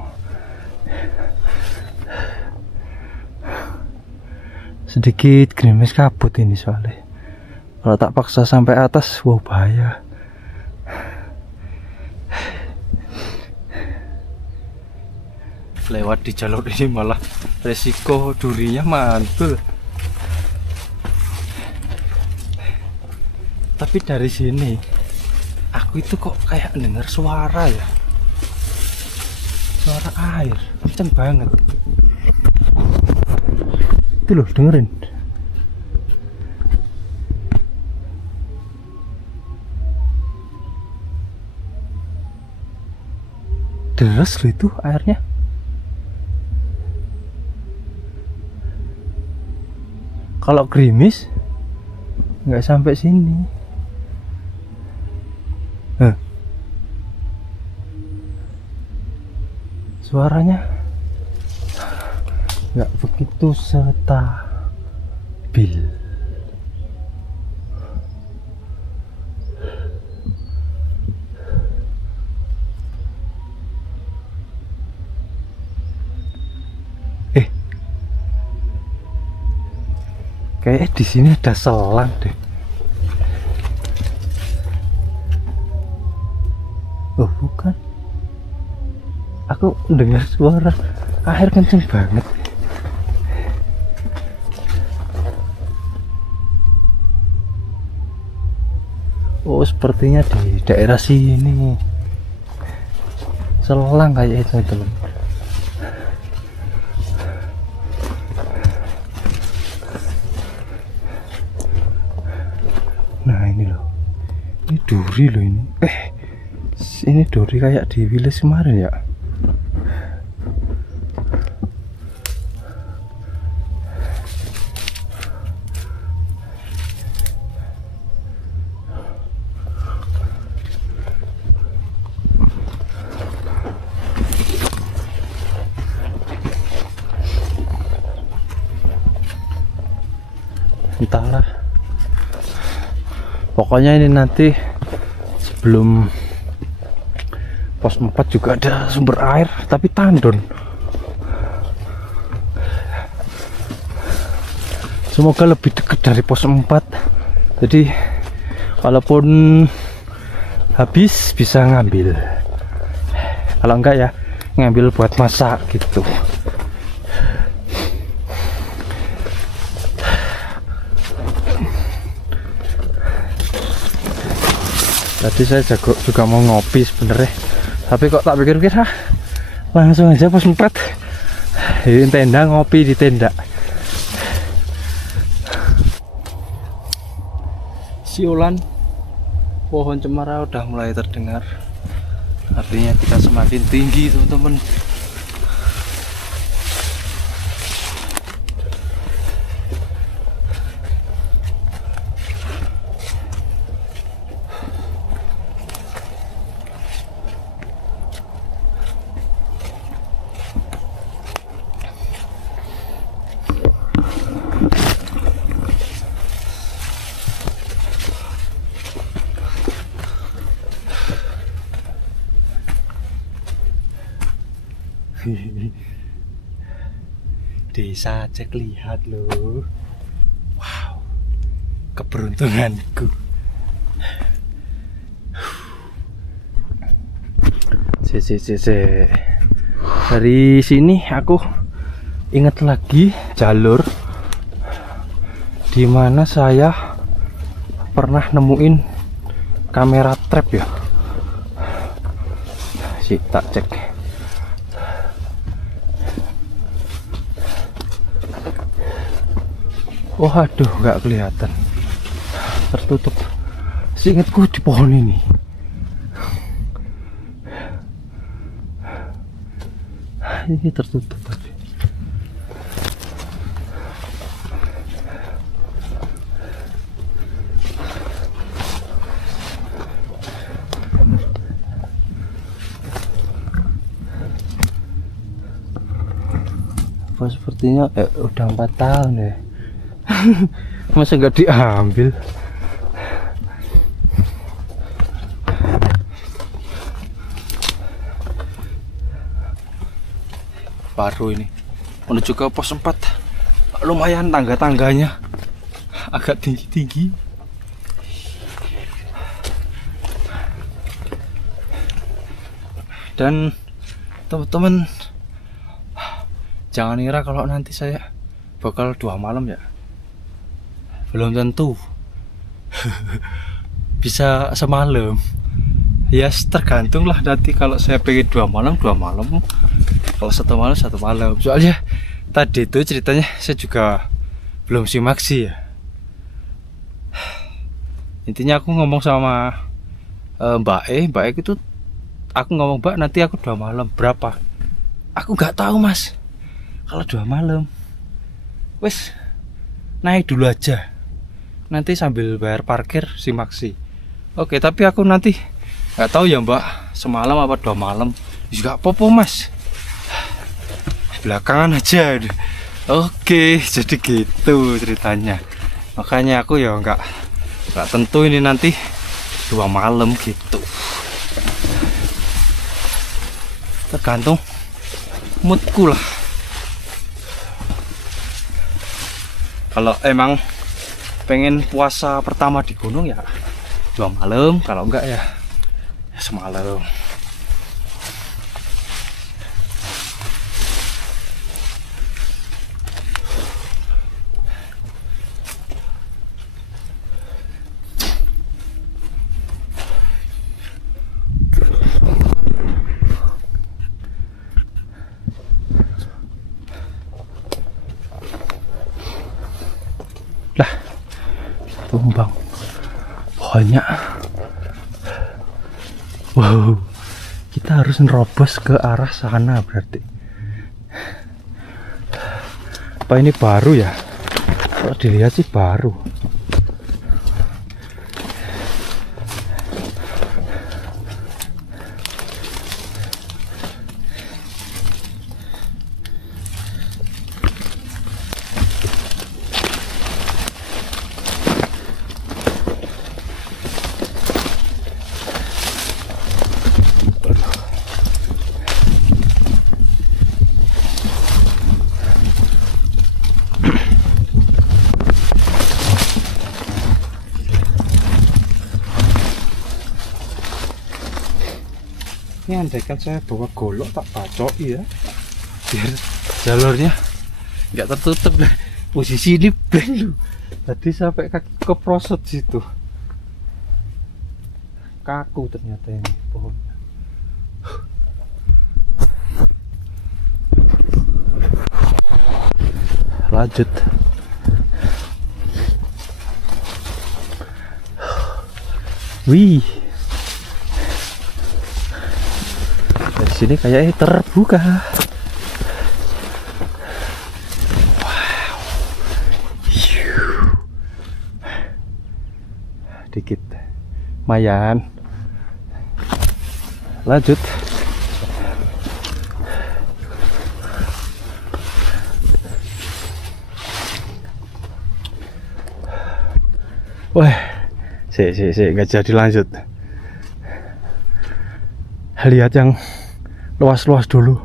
Sedikit gerimis kabut ini soalnya. Kalau tak paksa sampai atas, wow bahaya. Lewat di jalur ini malah resiko durinya mantul. Tapi dari sini aku itu kok kayak dengar suara ya, suara air kenceng banget. Itu loh, dengerin. Deras loh itu airnya. Kalau gerimis nggak sampai sini. Suaranya nggak begitu stabil. Kayak di sini ada selang deh. Oh bukan, aku dengar suara air kenceng banget. Oh sepertinya di daerah sini selang kayak itu teman. Nah ini loh, ini duri loh ini. Ini duri kayak di Wilis kemarin ya. Entahlah. Pokoknya ini nanti sebelum pos 4 juga ada sumber air, tapi tandon. Semoga lebih dekat dari pos 4. Jadi walaupun habis bisa ngambil. Kalau enggak ya ngambil buat masak gitu. Tadi saya juga mau ngopi sebenarnya, tapi kok tak pikir-pikir langsung aja pas empat di tenda, ngopi di tenda. Siulan pohon cemara udah mulai terdengar, artinya kita semakin tinggi teman-teman. Desa cek lihat loh. Wow, keberuntunganku. Dari sini aku ingat lagi jalur dimana saya pernah nemuin kamera trap ya. Tak cek. Oh aduh, nggak kelihatan, tertutup. Seingatku di pohon ini. Ini tertutup tadi. Apa sepertinya udah 4 tahun ya. Masa nggak diambil? Baru ini menuju ke pos 4. Lumayan tangga-tangganya agak tinggi-tinggi. Dan teman-teman jangan ngira kalau nanti saya bakal 2 malam ya. Belum tentu. Bisa semalam. Ya tergantung lah nanti, kalau saya pengen 2 malam 2 malam, kalau 1 malam 1 malam. Soalnya tadi itu ceritanya saya juga belum simak sih ya. Intinya aku ngomong sama Mbak E itu, aku ngomong, Mbak nanti aku 2 malam berapa? Aku nggak tahu mas. Kalau 2 malam wes naik dulu aja, nanti sambil bayar parkir simaksi. Oke, tapi aku nanti nggak tahu ya mbak, semalam apa 2 malam juga apa-apa mas, belakangan aja. Oke, jadi gitu ceritanya. Makanya aku ya nggak tentu ini nanti 2 malam gitu, tergantung moodku lah. Kalau emang pengen puasa pertama di gunung ya 2 malam, kalau enggak ya semalam. Lah, tumbang banyak. Wow, kita harus nerobos ke arah sana berarti. Apa ini baru ya? Kalau dilihat sih baru. Ini andaikan saya bawa golok tak bacok ya, biar jalurnya nggak tertutup. Posisi ini blank loh, tadi sampai kaki keprosot situ. kaku ternyata ini pohonnya. Lanjut. Wih, dari sini kayaknya terbuka. Wow, dikit, lumayan. Lanjut. Wah, nggak jadi lanjut. Lihat yang luas-luas dulu.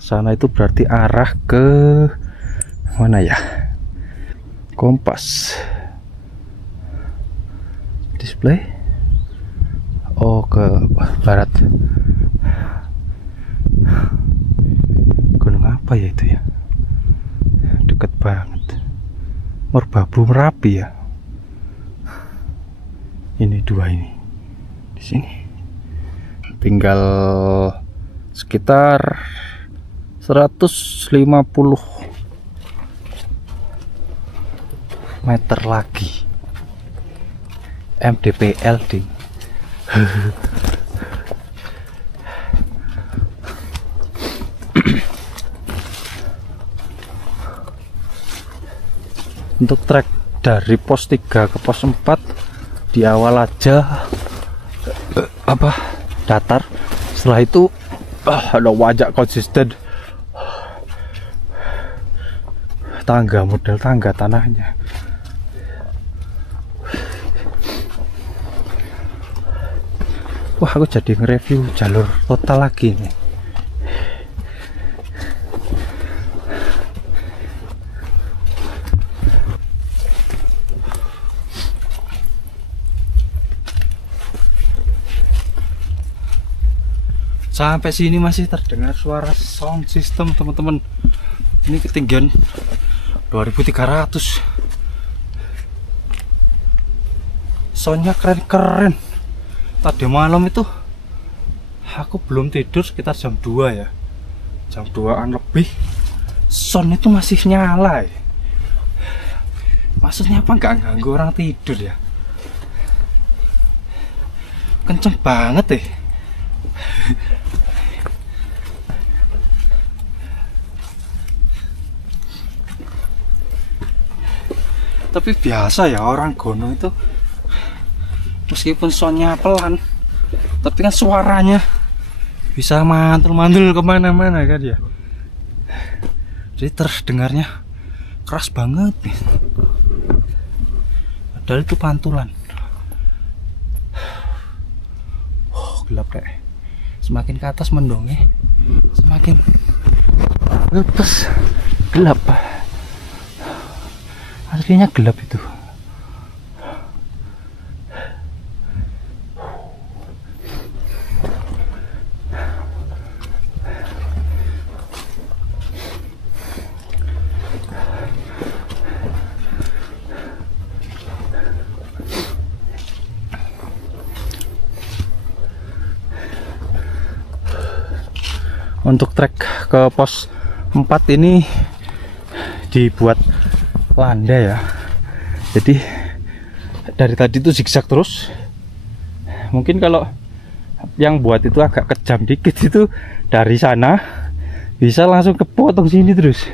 Sana itu berarti arah ke mana ya? Kompas. Display. Oh, ke barat. Gunung apa ya itu ya? Deket banget. Merbabu Merapi ya. Ini dua ini di sini. Tinggal sekitar 150 meter lagi. MDPL ding. Untuk trek dari pos 3 ke pos 4 di awal aja datar. Setelah itu ada wajak konsisten, tangga, model tangga tanahnya. Wah, aku jadi nge-review jalur total lagi nih. Sampai sini masih terdengar suara sound system, teman-teman. Ini ketinggian 2300. Soundnya keren-keren. Tadi malam itu aku belum tidur sekitar jam 2 ya. Jam 2-an lebih. Sound itu masih nyala ya. Maksudnya apa, nggak ganggu orang tidur ya? Kenceng banget deh. Tapi biasa ya orang gunung itu, meskipun soundnya pelan, tapi kan suaranya bisa mantul-mantul kemana-mana kan ya. Jadi terdengarnya keras banget nih. Padahal itu pantulan. Gelap deh. Semakin ke atas mendongnya, semakin lepas gelap. Aslinya gelap itu. Untuk trek ke pos 4 ini dibuat landai ya. Jadi dari tadi itu zigzag terus. Mungkin kalau yang buat itu agak kejam dikit, itu dari sana bisa langsung kepotong sini terus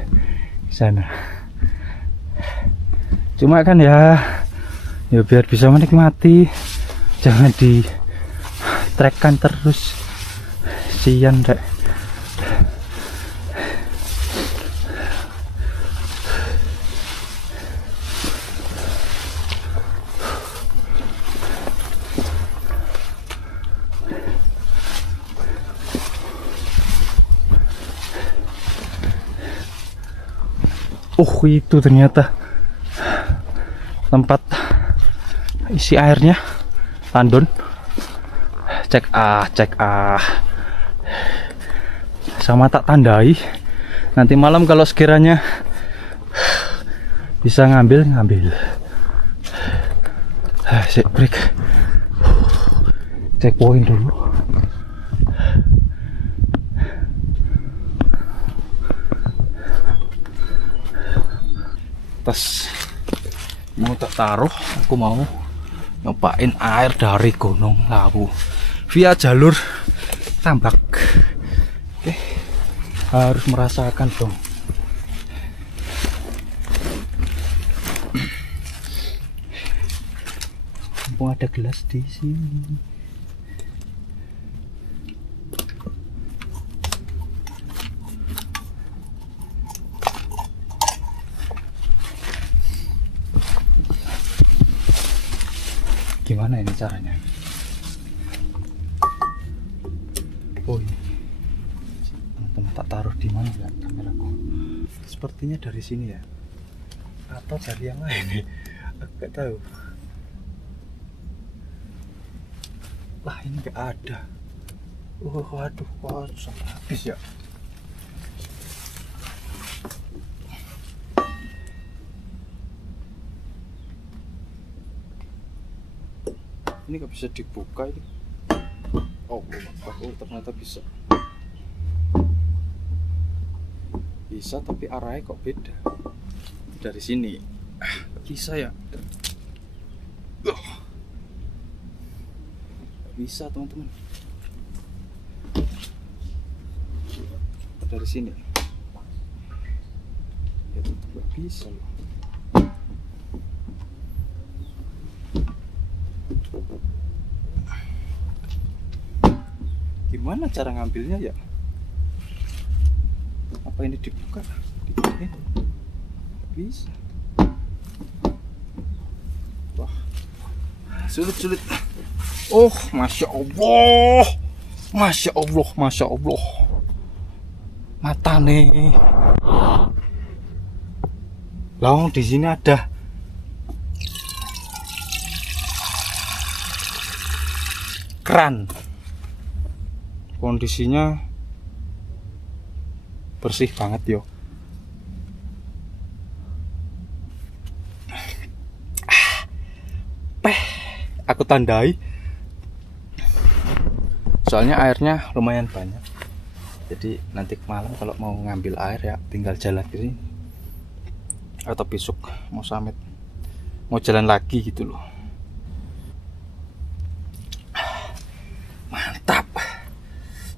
di sana. Cuma kan ya biar bisa menikmati, jangan di trekkan terus, sian rek. Itu ternyata tempat isi airnya, tandon. Cek sama tak tandai. Nanti malam kalau sekiranya bisa ngambil. Sik break. Cek poin dulu. Tas mau tak taruh, aku mau nyobain air dari Gunung Lawu via jalur tambak. Oke, harus merasakan dong. Mumpung ada gelas di sini. Gimana ini caranya? Oh ini, teman-teman, tak taruh di mana ya kameraku? Sepertinya dari sini ya, atau dari yang lain nih? Aku nggak tahu. Lah ini nggak ada. Waduh, kok sampai habis ya? Ini nggak bisa dibuka ini. Oh ternyata bisa. Bisa, tapi arahnya kok beda. Dari sini bisa ya? Bisa teman-teman. Dari sini ya tetap nggak bisa loh. Gimana cara ngambilnya ya? Apa ini dibuka? Diginiin? Bisa. Wah, sulit. Oh, masya Allah, masya Allah, masya Allah. Mata nih. Long di sini ada. Keran. Kondisinya bersih banget yo. Aku tandai. Soalnya airnya lumayan banyak. Jadi nanti malam kalau mau ngambil air ya tinggal jalan ke sini. Atau besok mau summit, mau jalan lagi gitu loh. Mantap.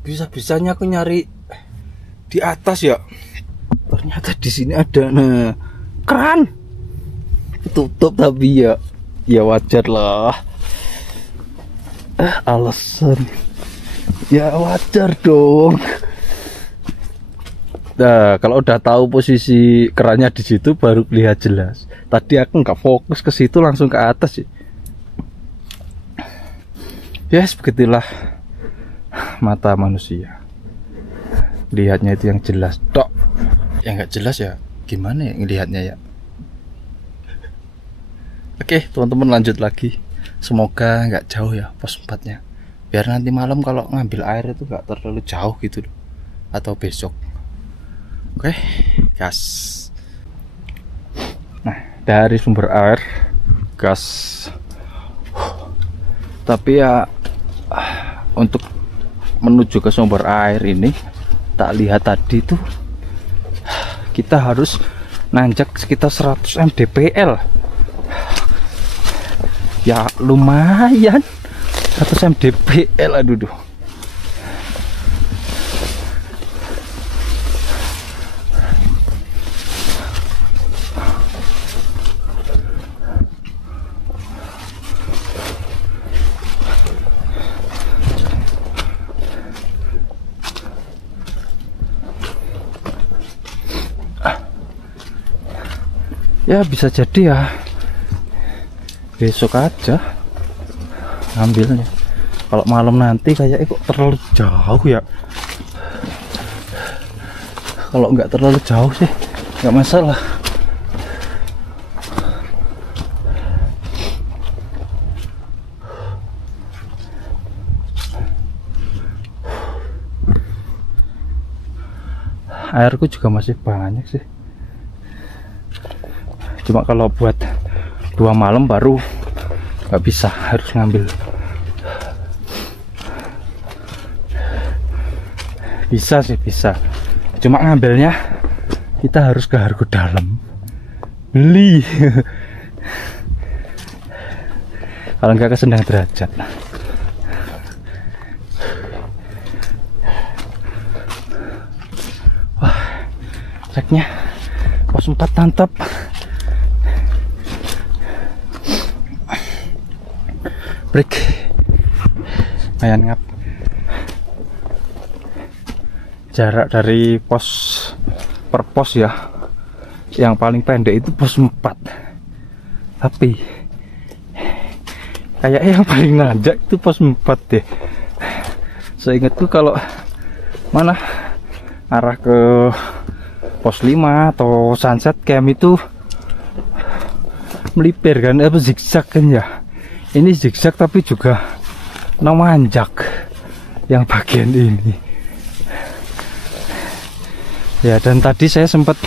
Bisa-bisanya aku nyari di atas ya. Ternyata di sini ada keran. Tutup tapi ya wajar lah. Alasan ya wajar dong. Nah, kalau udah tahu posisi kerannya di situ baru lihat jelas. Tadi aku nggak fokus ke situ, langsung ke atas sih. Yes, begitulah mata manusia, lihatnya itu yang jelas tok, yang nggak jelas ya gimana ya ngelihatnya ya. Oke teman-teman, lanjut lagi, semoga nggak jauh ya pos 4-nya, biar nanti malam kalau ngambil air itu nggak terlalu jauh gitu loh, atau besok. Oke, gas. Nah, dari sumber air gas, tapi ya untuk menuju ke sumber air ini tak lihat tadi tuh kita harus nanjak sekitar 100 mdpl ya, lumayan 100 mdpl. Aduh. Ya bisa jadi ya besok aja ngambilnya. Kalau malam nanti kayak kok terlalu jauh ya. Kalau nggak terlalu jauh sih nggak masalah. Airku juga masih banyak sih. Cuma kalau buat 2 malam baru nggak bisa, harus ngambil. Bisa sih, bisa, cuma ngambilnya kita harus ke Argo Dalam beli. Kalau nggak ke Sendang Derajat. Wah, treknya pos 4 mantap. Break lumayan ngap. Jarak dari pos per pos ya, yang paling pendek itu pos 4, tapi kayaknya yang paling nanjak itu pos 4 deh. Seingatku kalau mana arah ke pos 5 atau Sunset Camp itu melipir kan, apa zigzag kan ya. Ini zigzag tapi juga nanjak yang bagian ini. Ya, dan tadi saya sempat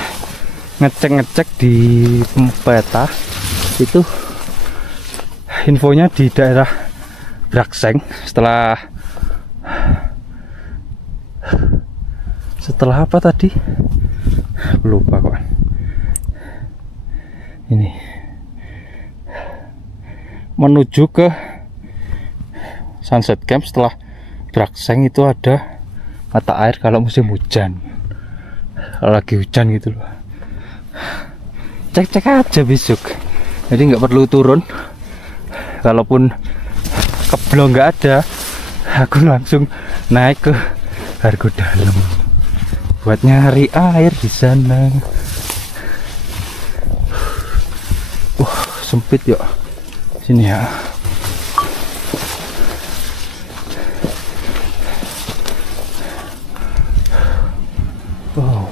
ngecek di peta itu, infonya di daerah Brakseng. Setelah apa tadi? Lupa kok. Ini menuju ke Sunset Camp. Setelah Brakseng itu ada mata air kalau musim hujan. Kalau lagi hujan gitu loh. Cek-cek aja besok. Jadi nggak perlu turun. Kalaupun keblong nggak ada, aku langsung naik ke Argo Dalam buat nyari air di sana. Sempit yuk. Sini ya.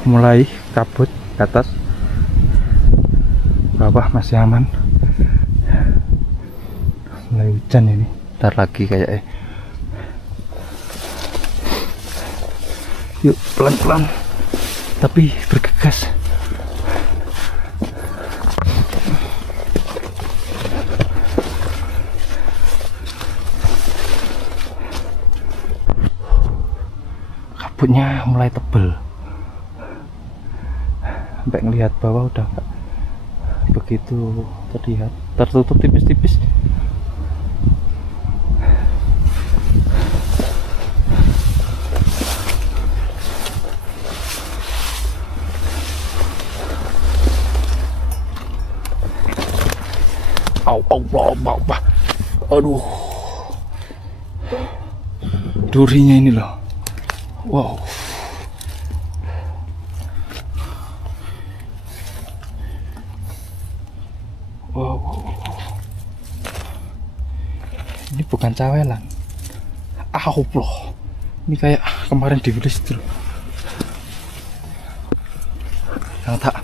Mulai kabut ke atas, bawah masih aman. Mulai hujan ini, ntar lagi kayaknya. Yuk pelan-pelan tapi bergegas. Kabutnya mulai tebel, sampai ngelihat bawah udah nggak begitu terlihat, tertutup tipis-tipis. Aduh, durinya ini loh. Wow. Ini bukan cawelan. Loh. Ini kayak kemarin di video itu. Yang tak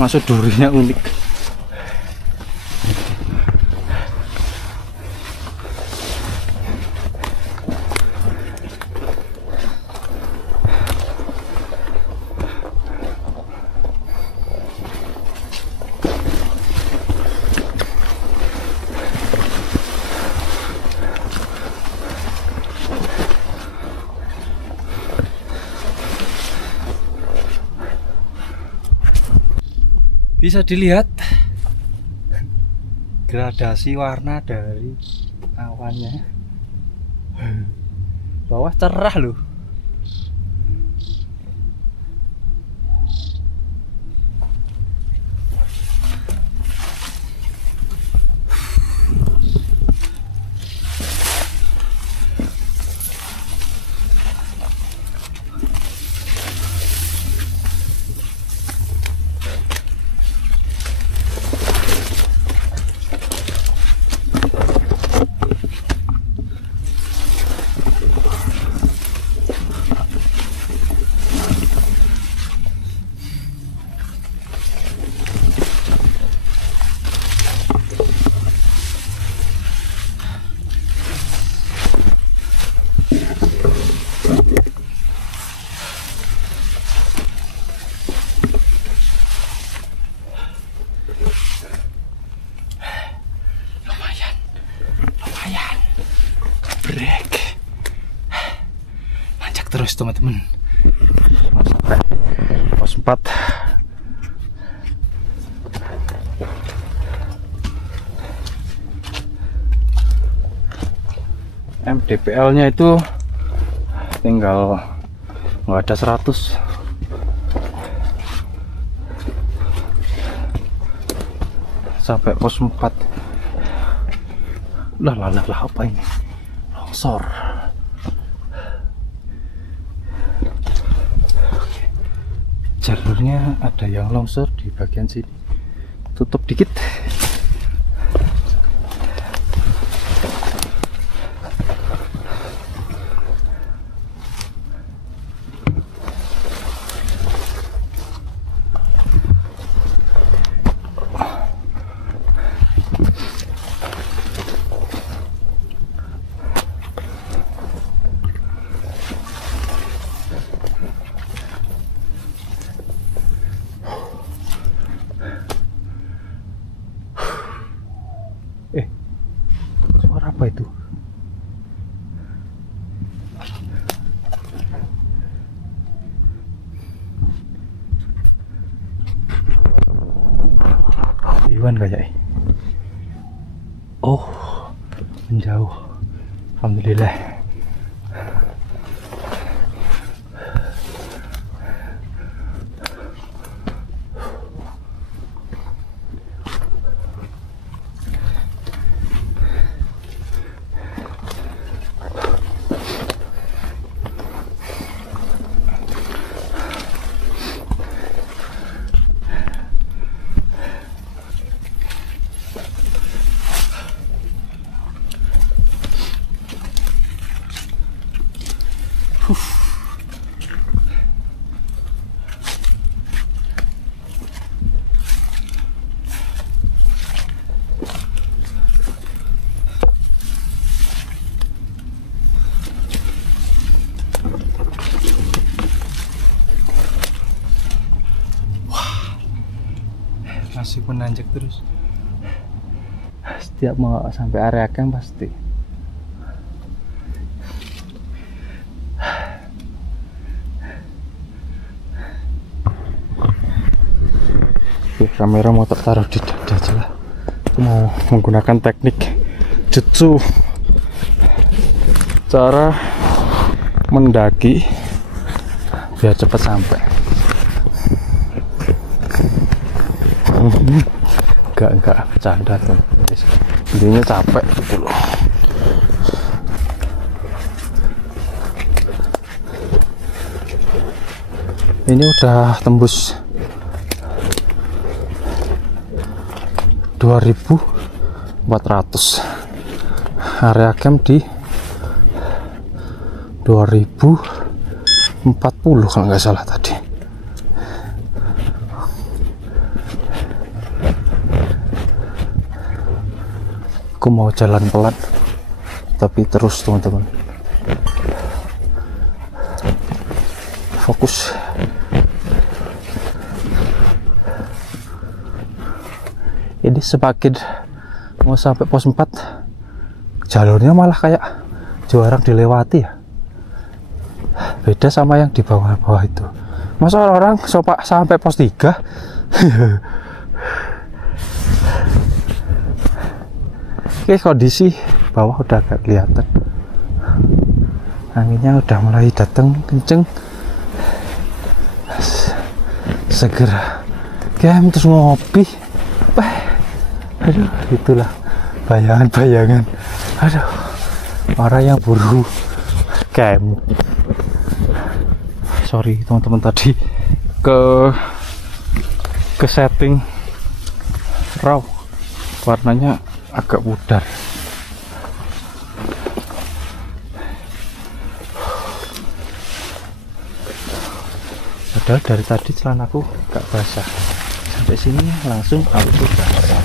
masuk durinya unik. Bisa dilihat gradasi warna dari awannya. Bawah cerah loh. Jebrek. Nanjak terus teman-teman. Sampai pos 4. MDPL-nya itu tinggal nggak ada 100. Sampai pos 4. Lah apa ini? Longsor. Jalurnya ada yang longsor di bagian sini. Tutup dikit. Suara apa itu? Iwan kayaknya. Oh, menjauh. Alhamdulillah. Masih menanjak terus. Setiap mau sampai area camp pasti. Oke, kamera mau taruh di dada aja lah. Aku mau menggunakan teknik jutsu, cara mendaki biar cepat sampai. Enggak bercanda tuh, intinya capek gitu loh. Ini udah tembus 2400, area camp di 2040 kalau nggak salah tadi. Aku mau jalan pelan tapi terus teman-teman, fokus. Ini semakin mau sampai pos 4 jalurnya malah kayak jarang dilewati ya, beda sama yang di bawah-bawah itu. Masa orang sampai pos 3 Oke, kondisi bawah udah agak kelihatan, anginnya udah mulai datang kenceng. Segera camp terus ngopi. Aduh, itulah bayangan-bayangan. Aduh, orang yang buru camp. Sorry teman-teman, tadi ke setting raw, warnanya agak pudar. Padahal dari tadi celanaku gak basah, sampai sini langsung auto basah.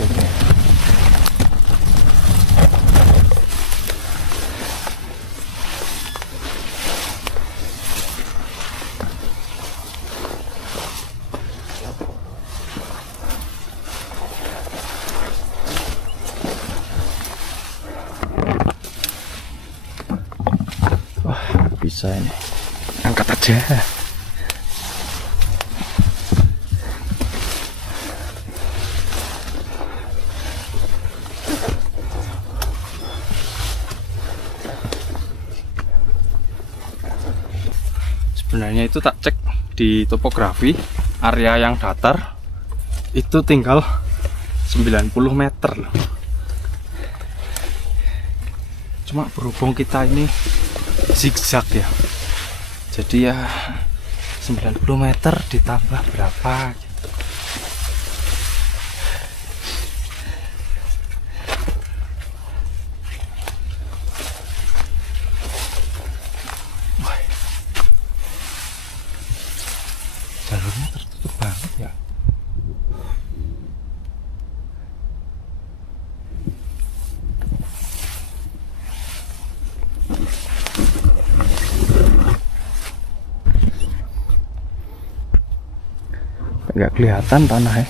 bisa ini. Angkat aja. Sebenarnya itu tak cek di topografi, area yang datar itu tinggal 90 meter loh. Cuma berhubung kita ini zigzag ya, jadi ya 90 meter ditambah berapa gitu. Wah, jalurnya tertutup banget ya. Nggak kelihatan tanahnya.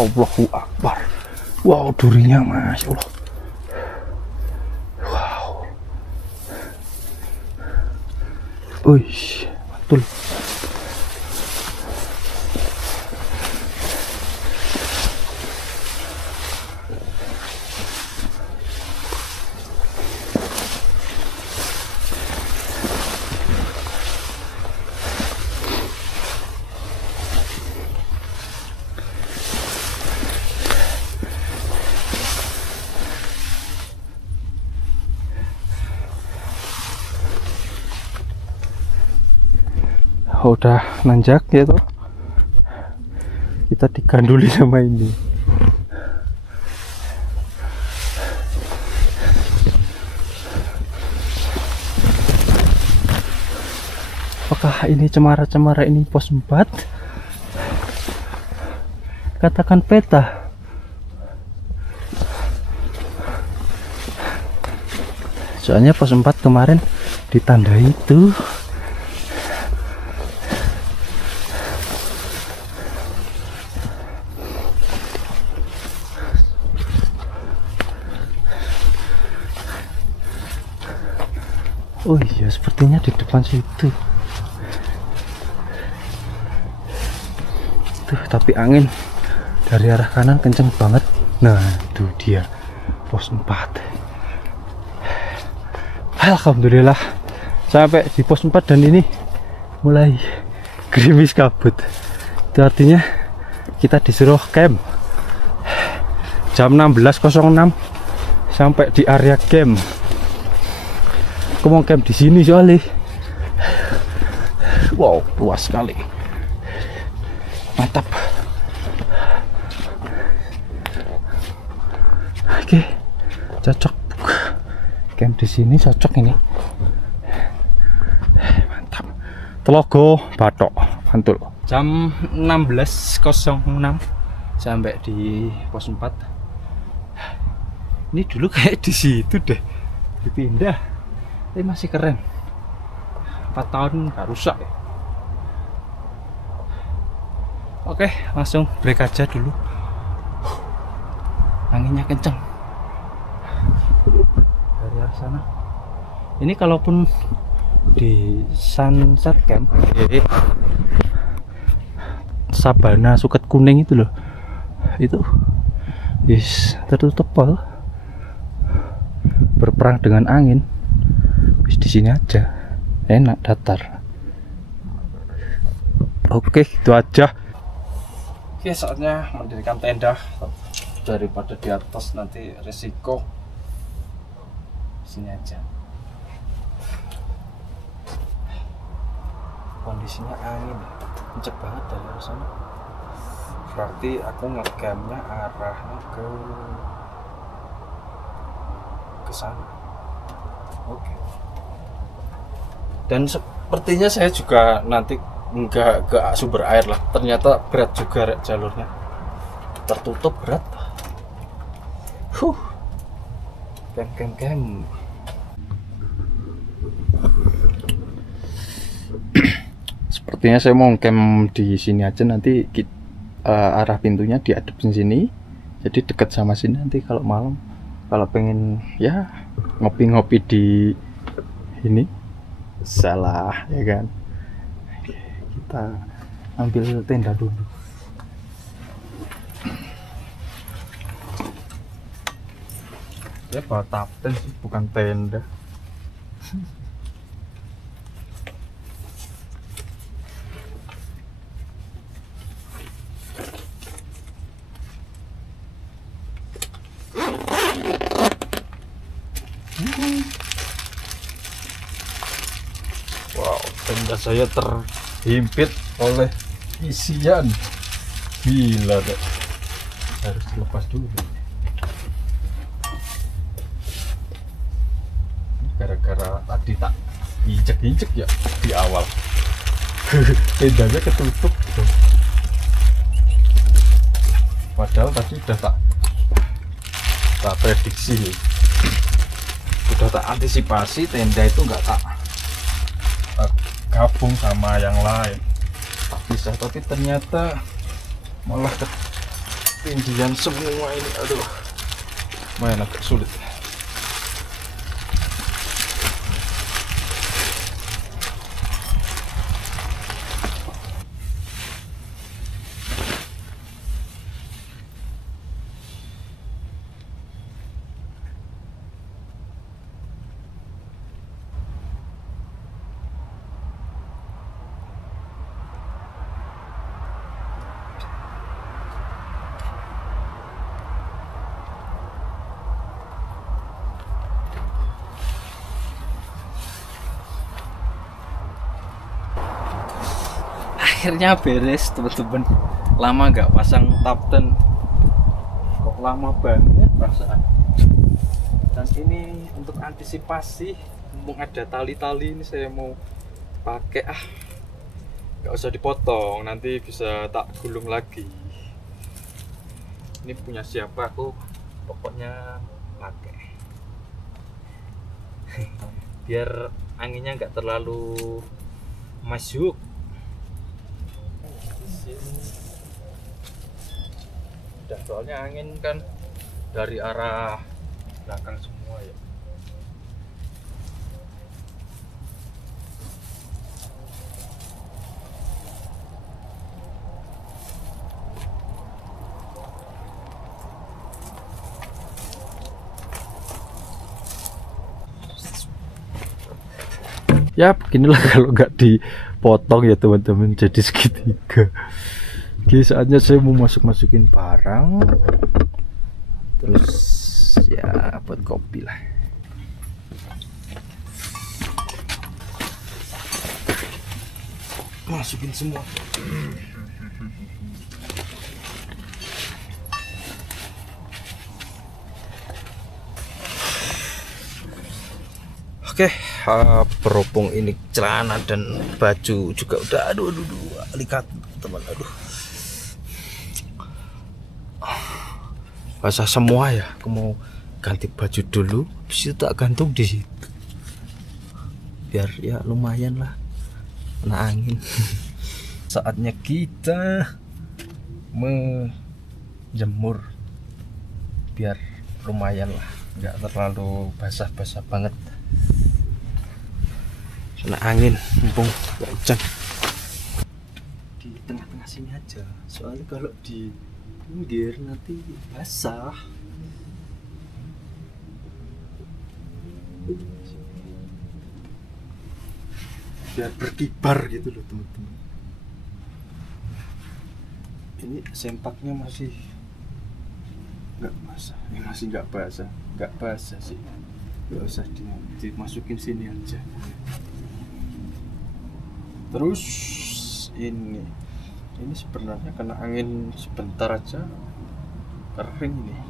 Allahu Akbar. Wow, durinya Masya Allah. Wow. Uish, betul. Udah nanjak ya tuh, kita diganduli sama ini. Apakah ini cemara-cemara ini pos 4? Katakan peta. Soalnya pos 4 kemarin ditandai itu. Oh iya, sepertinya di depan situ. Tuh, tapi angin dari arah kanan kenceng banget. Nah, itu dia pos 4. Alhamdulillah sampai di pos 4 dan ini mulai gerimis kabut. Itu artinya kita disuruh camp jam 16.06 sampai di area camp. Aku mau camp di sini soalnya. Wow, luas sekali. Mantap. Oke, cocok. Camp di sini cocok ini. Mantap. Telogo Batok, mantul. Jam 16.06 sampai di pos 4. Ini dulu kayak di situ deh. Dipindah. Tapi masih keren. 4 tahun nggak rusak ya. Oke, langsung break aja dulu. Anginnya kenceng dari arah sana. Ini kalaupun di sunset camp Sabana Suket Kuning itu loh, itu tertutup pol, berperang dengan angin. Di sini aja enak, datar. Oke, itu aja. Oke, saatnya mendirikan tenda. Daripada di atas nanti resiko, sini aja. Kondisinya angin kenceng banget dari arah sana. Berarti aku ngecampnya arahnya ke sana. Oke. Dan sepertinya saya juga nanti nggak ke sumber air lah. Ternyata berat juga jalurnya, tertutup berat. Kem. sepertinya saya mau camp di sini aja, nanti arah pintunya diadepin sini, jadi deket sama sini. Nanti kalau malam kalau pengen ya ngopi-ngopi di ini salah ya kan. Kita ambil tenda dulu. Ya batapten sih, bukan tenda. Wow, tenda saya terhimpit oleh isian. Gila deh. Harus lepas dulu. Gara-gara tadi tak injek-injek ya di awal. Tendanya ketutup tuh. Padahal tadi udah tak prediksi, udah tak antisipasi, tenda itu nggak tak gabung sama yang lain, tak bisa. Tapi ternyata malah ketindihan semua ini. Aduh, lumayan agak sulit. Akhirnya beres teman-teman. Lama nggak pasang tapten, kok lama banget perasaan. Dan ini untuk antisipasi, mumpung ada tali-tali ini saya mau pakai, nggak usah dipotong, nanti bisa tak gulung lagi. Ini punya siapa, aku pokoknya pakai biar anginnya nggak terlalu masuk. Udah, soalnya angin kan dari arah belakang semua ya. Ya beginilah kalau nggak dipotong ya teman-teman, jadi segitiga. Oke, saatnya saya mau masukin barang, terus ya buat kopi lah. Masukin semua. Oke, berhubung ini celana dan baju juga udah aduh likat teman, aduh basah semua ya. Aku mau ganti baju dulu, habis itu tak gantung di situ biar ya lumayan lah kena angin. Saatnya kita menjemur biar lumayan lah, nggak terlalu basah-basah banget kena angin, mumpung nggak hujan. Di tengah-tengah sini aja, soalnya kalau di pinggir nanti basah. Biar berkibar gitu loh teman-teman. Ini sempaknya masih nggak basah, masih nggak basah sih, nggak usah dimasukin sini aja. Terus ini sebenarnya kena angin sebentar aja kering ini,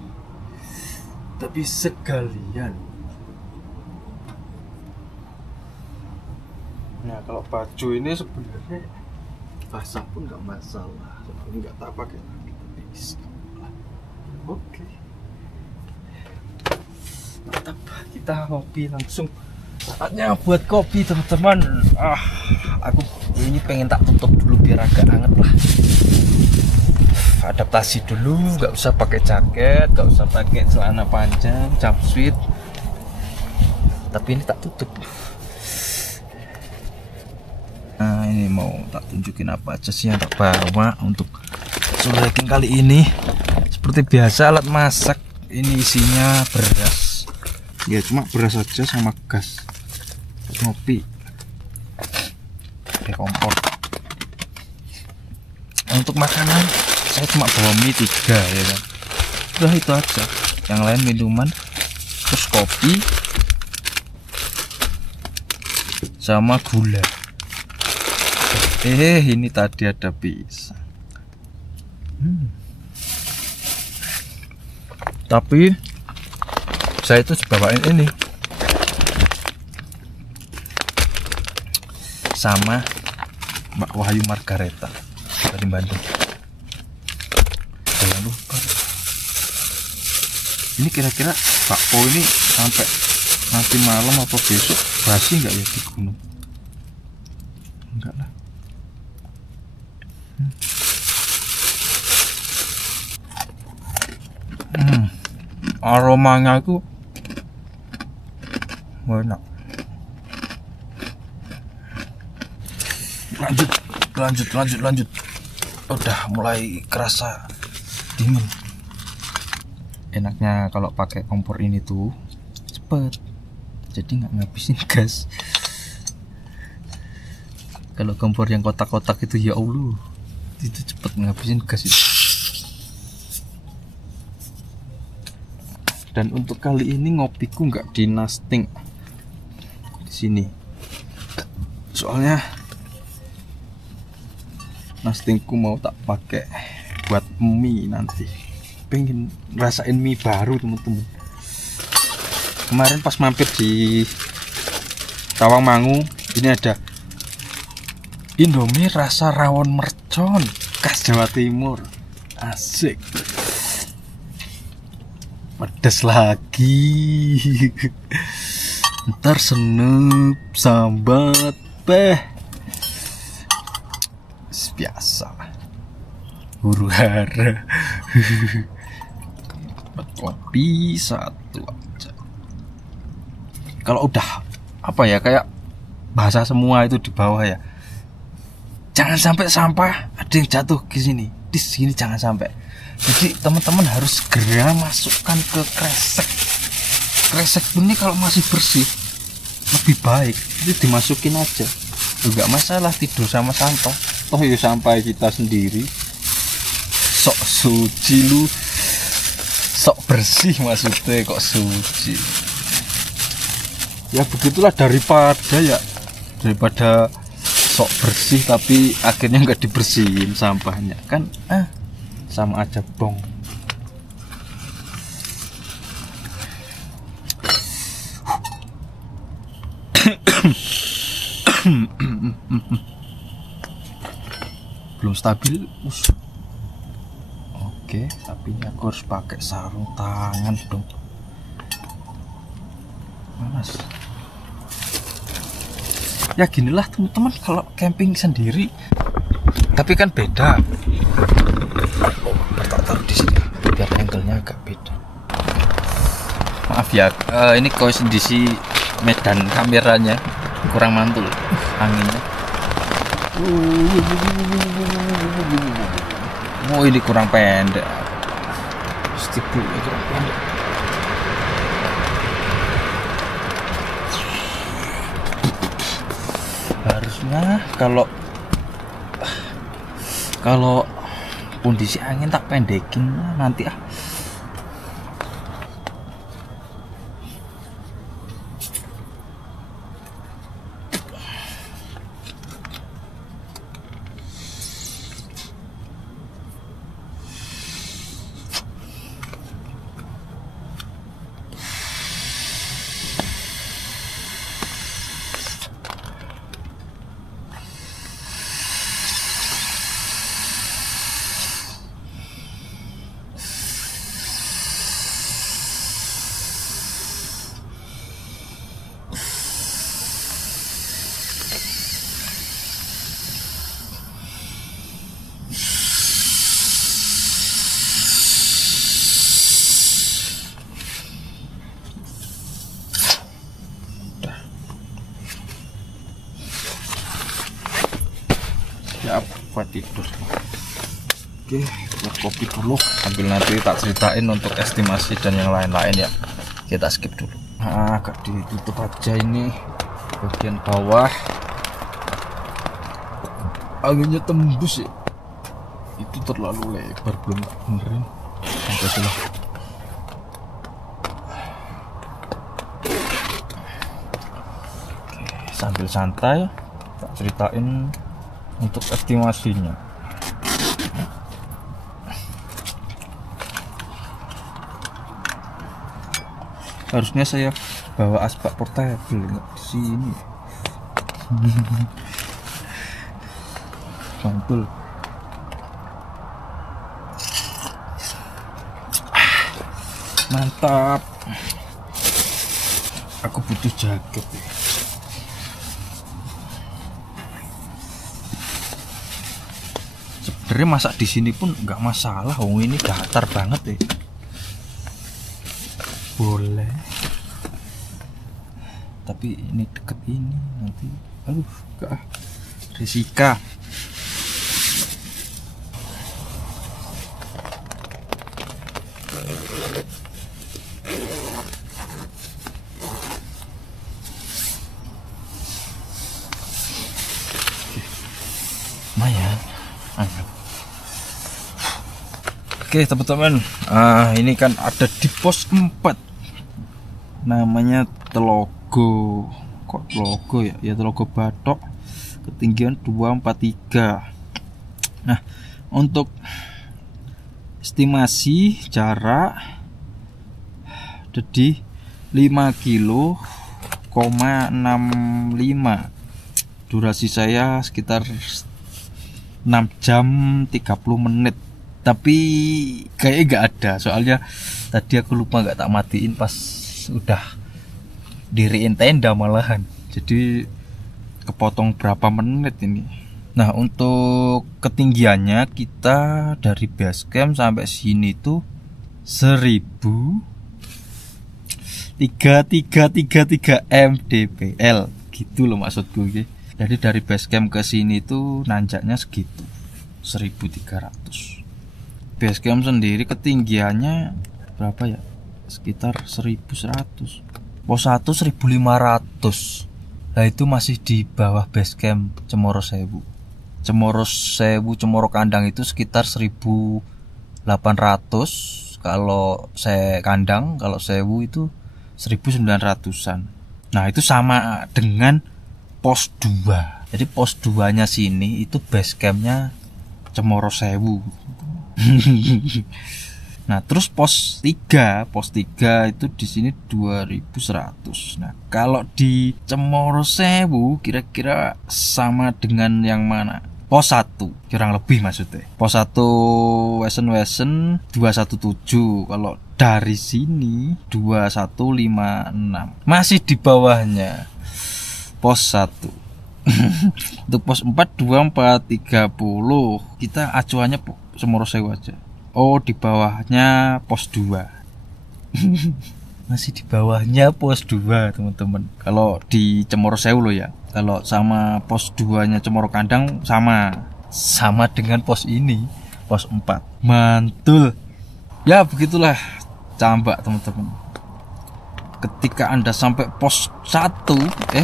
tapi sekalian. Nah, kalau baju ini sebenarnya basah pun nggak masalah, soalnya nggak tak pakai lagi. Oke, mantap, kita ngopi langsung Saatnya buat kopi teman-teman. Aku ini pengen tak tutup dulu biar agak hangat lah. Adaptasi dulu, nggak usah pakai jaket, nggak usah pakai celana panjang, jumpsuit. Tapi ini tak tutup. Nah, ini mau tak tunjukin apa aja sih yang tak bawa untuk solo hiking kali ini. Seperti biasa alat masak, ini isinya beras. Ya cuma beras saja sama gas. Ngopi. Pakai kompor. Untuk makanan saya cuma bawa mie 3 ya kan. Udah itu aja. Yang lain minuman, terus kopi sama gula. Ini tadi ada pisang. Tapi saya itu bawain ini sama Mbak Wahyu Margareta dari Bandung. Jangan lupa. Ini kira-kira bakpo ini sampai nanti malam atau besok basi nggak ya di gunung? Enggak lah. Aromanya itu enak. Lanjut. Udah mulai kerasa dingin. Enaknya kalau pakai kompor ini tuh cepet, jadi nggak ngabisin gas. Kalau kompor yang kotak-kotak itu ya Allah, itu cepet ngabisin gas itu. Dan untuk kali ini ngopiku nggak di nasting di sini, soalnya nastingku mau tak pakai buat mie nanti. Pengen ngerasain mie baru teman-teman. Kemarin pas mampir di Tawangmangu, ini ada Indomie rasa rawon mercon khas Jawa Timur. Asik. Pedas lagi. Ntar senep sambat biasa huru hara. Kopi satu aja. Kalau udah apa ya, kayak bahasa semua itu di bawah ya, jangan sampai sampah ada yang jatuh ke sini, di sini jangan sampai. Jadi teman-teman harus segera masukkan ke kresek. Kresek ini kalau masih bersih lebih baik, jadi dimasukin aja. Enggak masalah tidur sama sampah. Toh ya sampai kita sendiri. Sok suci lu, sok bersih maksudnya, kok suci. Ya begitulah, daripada sok bersih tapi akhirnya nggak dibersihin sampahnya kan, sama aja bong. Belum stabil. Oke, tapi aku harus pakai sarung tangan dong. Panas. Ya ginilah teman-teman kalau camping sendiri. Tapi kan beda. Taruh di sini biar angle-nya agak beda. Maaf ya, ini kondisi medan kameranya kurang mantul anginnya. Oh, ini kurang pendek. Sticknya kurang pendek. Harusnya kalau kondisi angin tak pendekin nanti tidur. Oke, buat kopi dulu sambil nanti tak ceritain untuk estimasi dan yang lain-lain ya. Kita skip dulu. Nah, agak ditutup aja ini bagian bawah. Anginnya tembus ya. Itu terlalu lebar, belum tak benerin. Sampai sini. Oke, sambil santai tak ceritain untuk estimasinya. Harusnya saya bawa asbak portable, nggak di sini. Mantul. Mantap. Aku butuh jaket ya. Sebenarnya masak di sini pun nggak masalah, ini datar banget ya. Boleh, tapi ini deket ini nanti, enggak risika. Lumayan. Oke teman-teman, ini kan ada di pos 4. Namanya Telogo. Kok Telogo ya? Ya Telogo Batok. Ketinggian 243. Nah, untuk estimasi jarak jadi 5 kilo 65. Durasi saya sekitar 6 jam 30 menit. Tapi kayaknya nggak ada, soalnya tadi aku lupa nggak tak matiin pas udah diriin tenda malahan, jadi kepotong berapa menit ini. Nah, untuk ketinggiannya kita dari base camp sampai sini tuh 1333 mdpl gitu loh maksudku. Jadi dari base camp ke sini tuh nanjaknya segitu 1300. Base camp sendiri ketinggiannya berapa ya? Sekitar 1100. Pos 1 1500. Nah, itu masih di bawah base camp Cemoro Sewu. Cemoro Sewu, Cemoro Kandang itu sekitar 1800 kalau saya kandang, kalau Sewu itu 1900-an. Nah, itu sama dengan pos 2. Jadi pos 2-nya sini itu base campnya Cemoro Sewu. Nah, terus pos 3 itu di sini 2100. Nah, kalau di Cemoro Sewu kira-kira sama dengan yang mana? Pos 1 kurang lebih maksudnya. Pos 1 Wesen 217. Kalau dari sini 2156. Masih di bawahnya pos 1. Untuk pos 4 2430. Kita acuannya Cemoro Sewu aja. Oh, di bawahnya pos 2. Masih di bawahnya pos 2, teman-teman. Kalau di Cemoro Sewu loh ya. Kalau sama pos 2-nya Cemoro Kandang sama dengan pos ini, pos 4. Mantul. Ya, begitulah cambak, teman-teman. Ketika Anda sampai pos 1,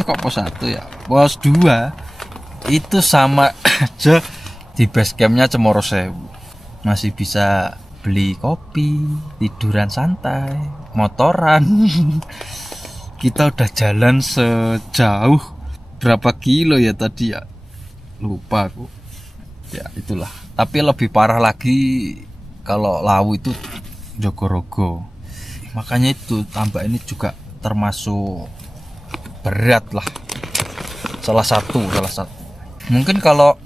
kok pos 1 ya? Pos 2 itu sama aja di base campnya Cemoro Sewu. Masih bisa beli kopi, tiduran santai, motoran. Kita udah jalan sejauh berapa kilo ya tadi ya? Lupa aku. Ya itulah. Tapi lebih parah lagi kalau Lawu itu Jogorogo. Makanya itu tambak ini juga termasuk berat lah. Salah satu. Mungkin kalau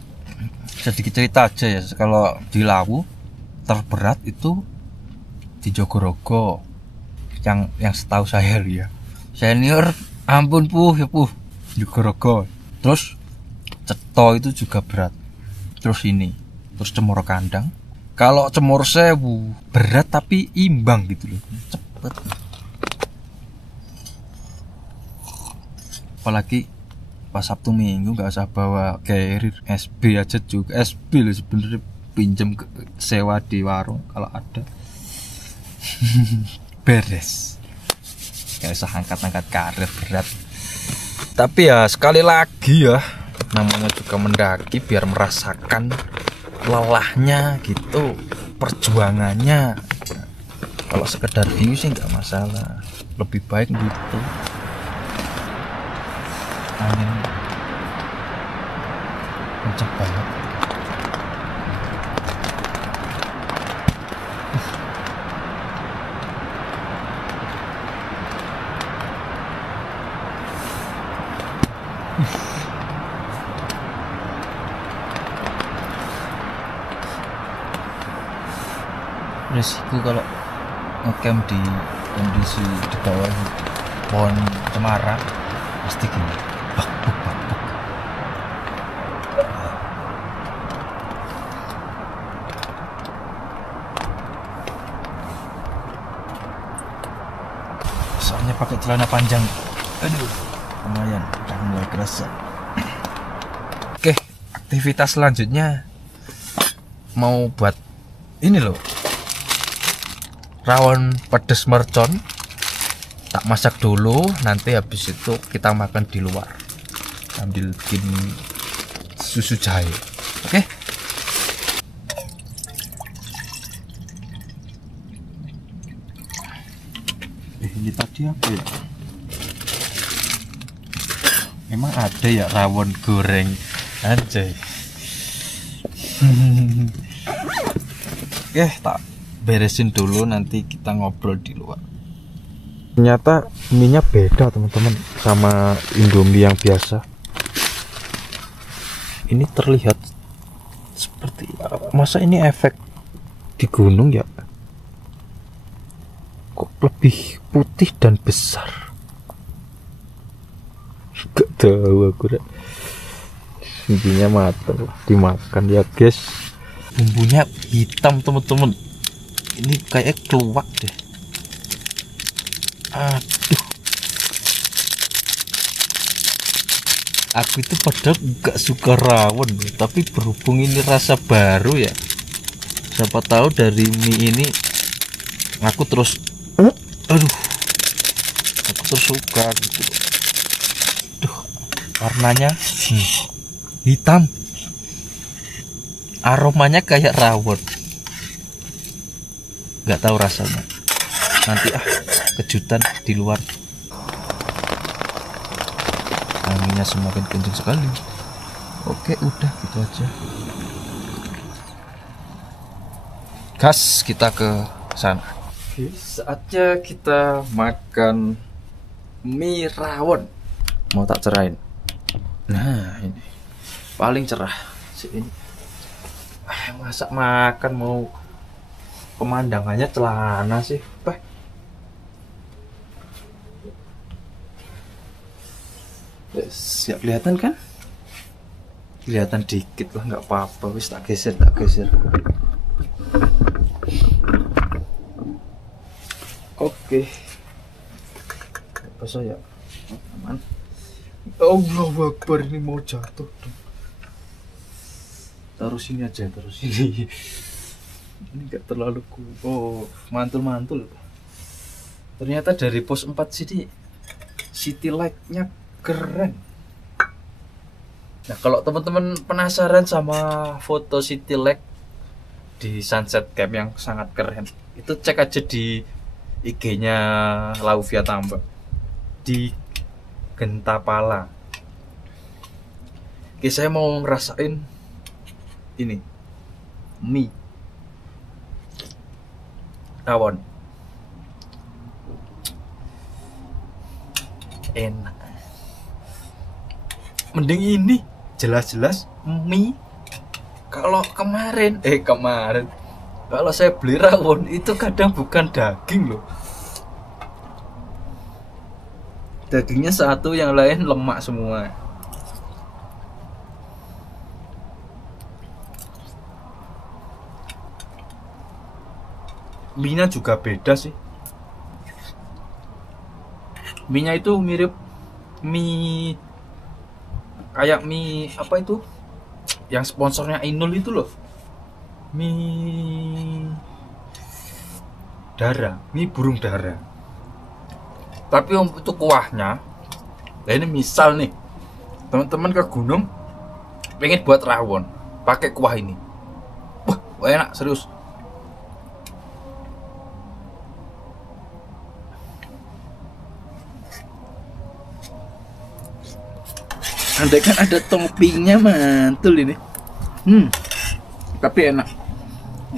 sedikit cerita aja ya, kalau di Lawu terberat itu di Jogorogo yang setahu saya ya. Senior ampun Jogorogo. Terus Ceto itu juga berat. Terus Cemoro Kandang. Kalau Cemoro Sewu berat tapi imbang gitu loh, cepet. Apalagi pas Sabtu Minggu nggak usah bawa carrier. SB aja juga, SB loh sebenarnya, pinjem sewa di warung kalau ada. Beres, nggak usah angkat-angkat karir berat. Tapi ya sekali lagi ya, namanya juga mendaki biar merasakan lelahnya gitu, perjuangannya. Kalau sekedar view sih nggak masalah, lebih baik gitu. Angin kencang banget. Resiko kalau ngecamp di kondisi di bawah pohon cemara pasti gini, bak buk bak buk. Soalnya pakai celana panjang, aduh lumayan udah mulai kerasa. Oke, aktivitas selanjutnya mau buat ini loh, rawon pedes mercon. Tak masak dulu, nanti habis itu kita makan di luar sambil bikin susu jahe. Oke. Ini tadi apa ya? Emang ada ya rawon goreng anjay. Oke, tak beresin dulu, nanti kita ngobrol di luar. Ternyata minyak beda teman-teman sama Indomie yang biasa. Ini terlihat seperti, masa ini efek di gunung ya? Kok lebih putih dan besar? Gak tahu aku deh. Intinya matang, dimakan ya guys. Bumbunya hitam teman-teman. Ini kayak keluak deh. Aduh, aku itu padahal gak suka rawon, tapi berhubung ini rasa baru ya, siapa tahu dari mie ini aku terus aku terus suka gitu. Duh, warnanya hitam, aromanya kayak rawon, nggak tahu rasanya, nanti kejutan di luar. Anginnya semakin kencang sekali. Oke, udah gitu aja. Gas, kita ke sana. Oke, saatnya kita makan mie rawon. Mau tak cerain? Nah, ini paling cerah ini. Masak makan mau pemandangannya celana sih, Pak. Siap kelihatan kan? Kelihatan dikit lah, nggak apa-apa. Wis tak geser. Oke. Apa saya? Aman. Allahu Akbar, ini mau jatuh. Taruh sini aja, taruh sini. Ini nggak terlalu mantul. Ternyata dari pos 4 sini city light-nya keren. Nah, kalau teman-teman penasaran sama foto city light di sunset camp yang sangat keren, itu cek aja di IG-nya Lauvia Tambak di Gentapala. Oke, saya mau ngerasain ini mie rawon. Enak. Mending ini jelas-jelas mie. Kalau kemarin kalau saya beli rawon itu kadang bukan daging loh, dagingnya satu, yang lain lemak semua. Mie-nya juga beda sih. Mie-nya itu mirip mie kayak mie apa itu yang sponsornya Inul itu loh, mie dara, mie burung dara. Tapi untuk kuahnya, nah ini misal nih teman-teman ke gunung pengen buat rawon pakai kuah ini, wah enak serius. Andai kan ada toppingnya mantul ini. Tapi enak,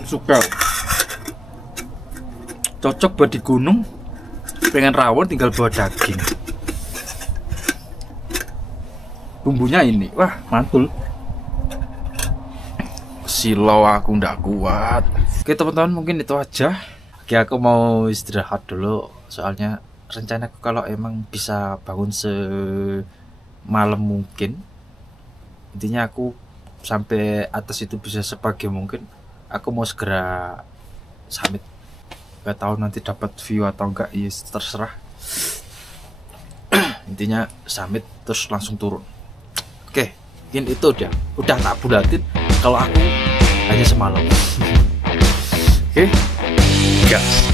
suka. Cocok buat di gunung, pengen rawon tinggal bawa daging. Bumbunya ini, wah mantul. Silau aku ndak kuat. Oke teman-teman, mungkin itu aja. Oke, aku mau istirahat dulu. Soalnya rencanaku kalau emang bisa bangun malam mungkin, intinya aku sampai atas itu bisa sepagi mungkin. Aku mau segera summit, gak tahu nanti dapat view atau enggak, ya terserah. Intinya summit terus langsung turun. Oke, mungkin itu udah tak bulatin kalau aku hanya semalam. Oke, gas.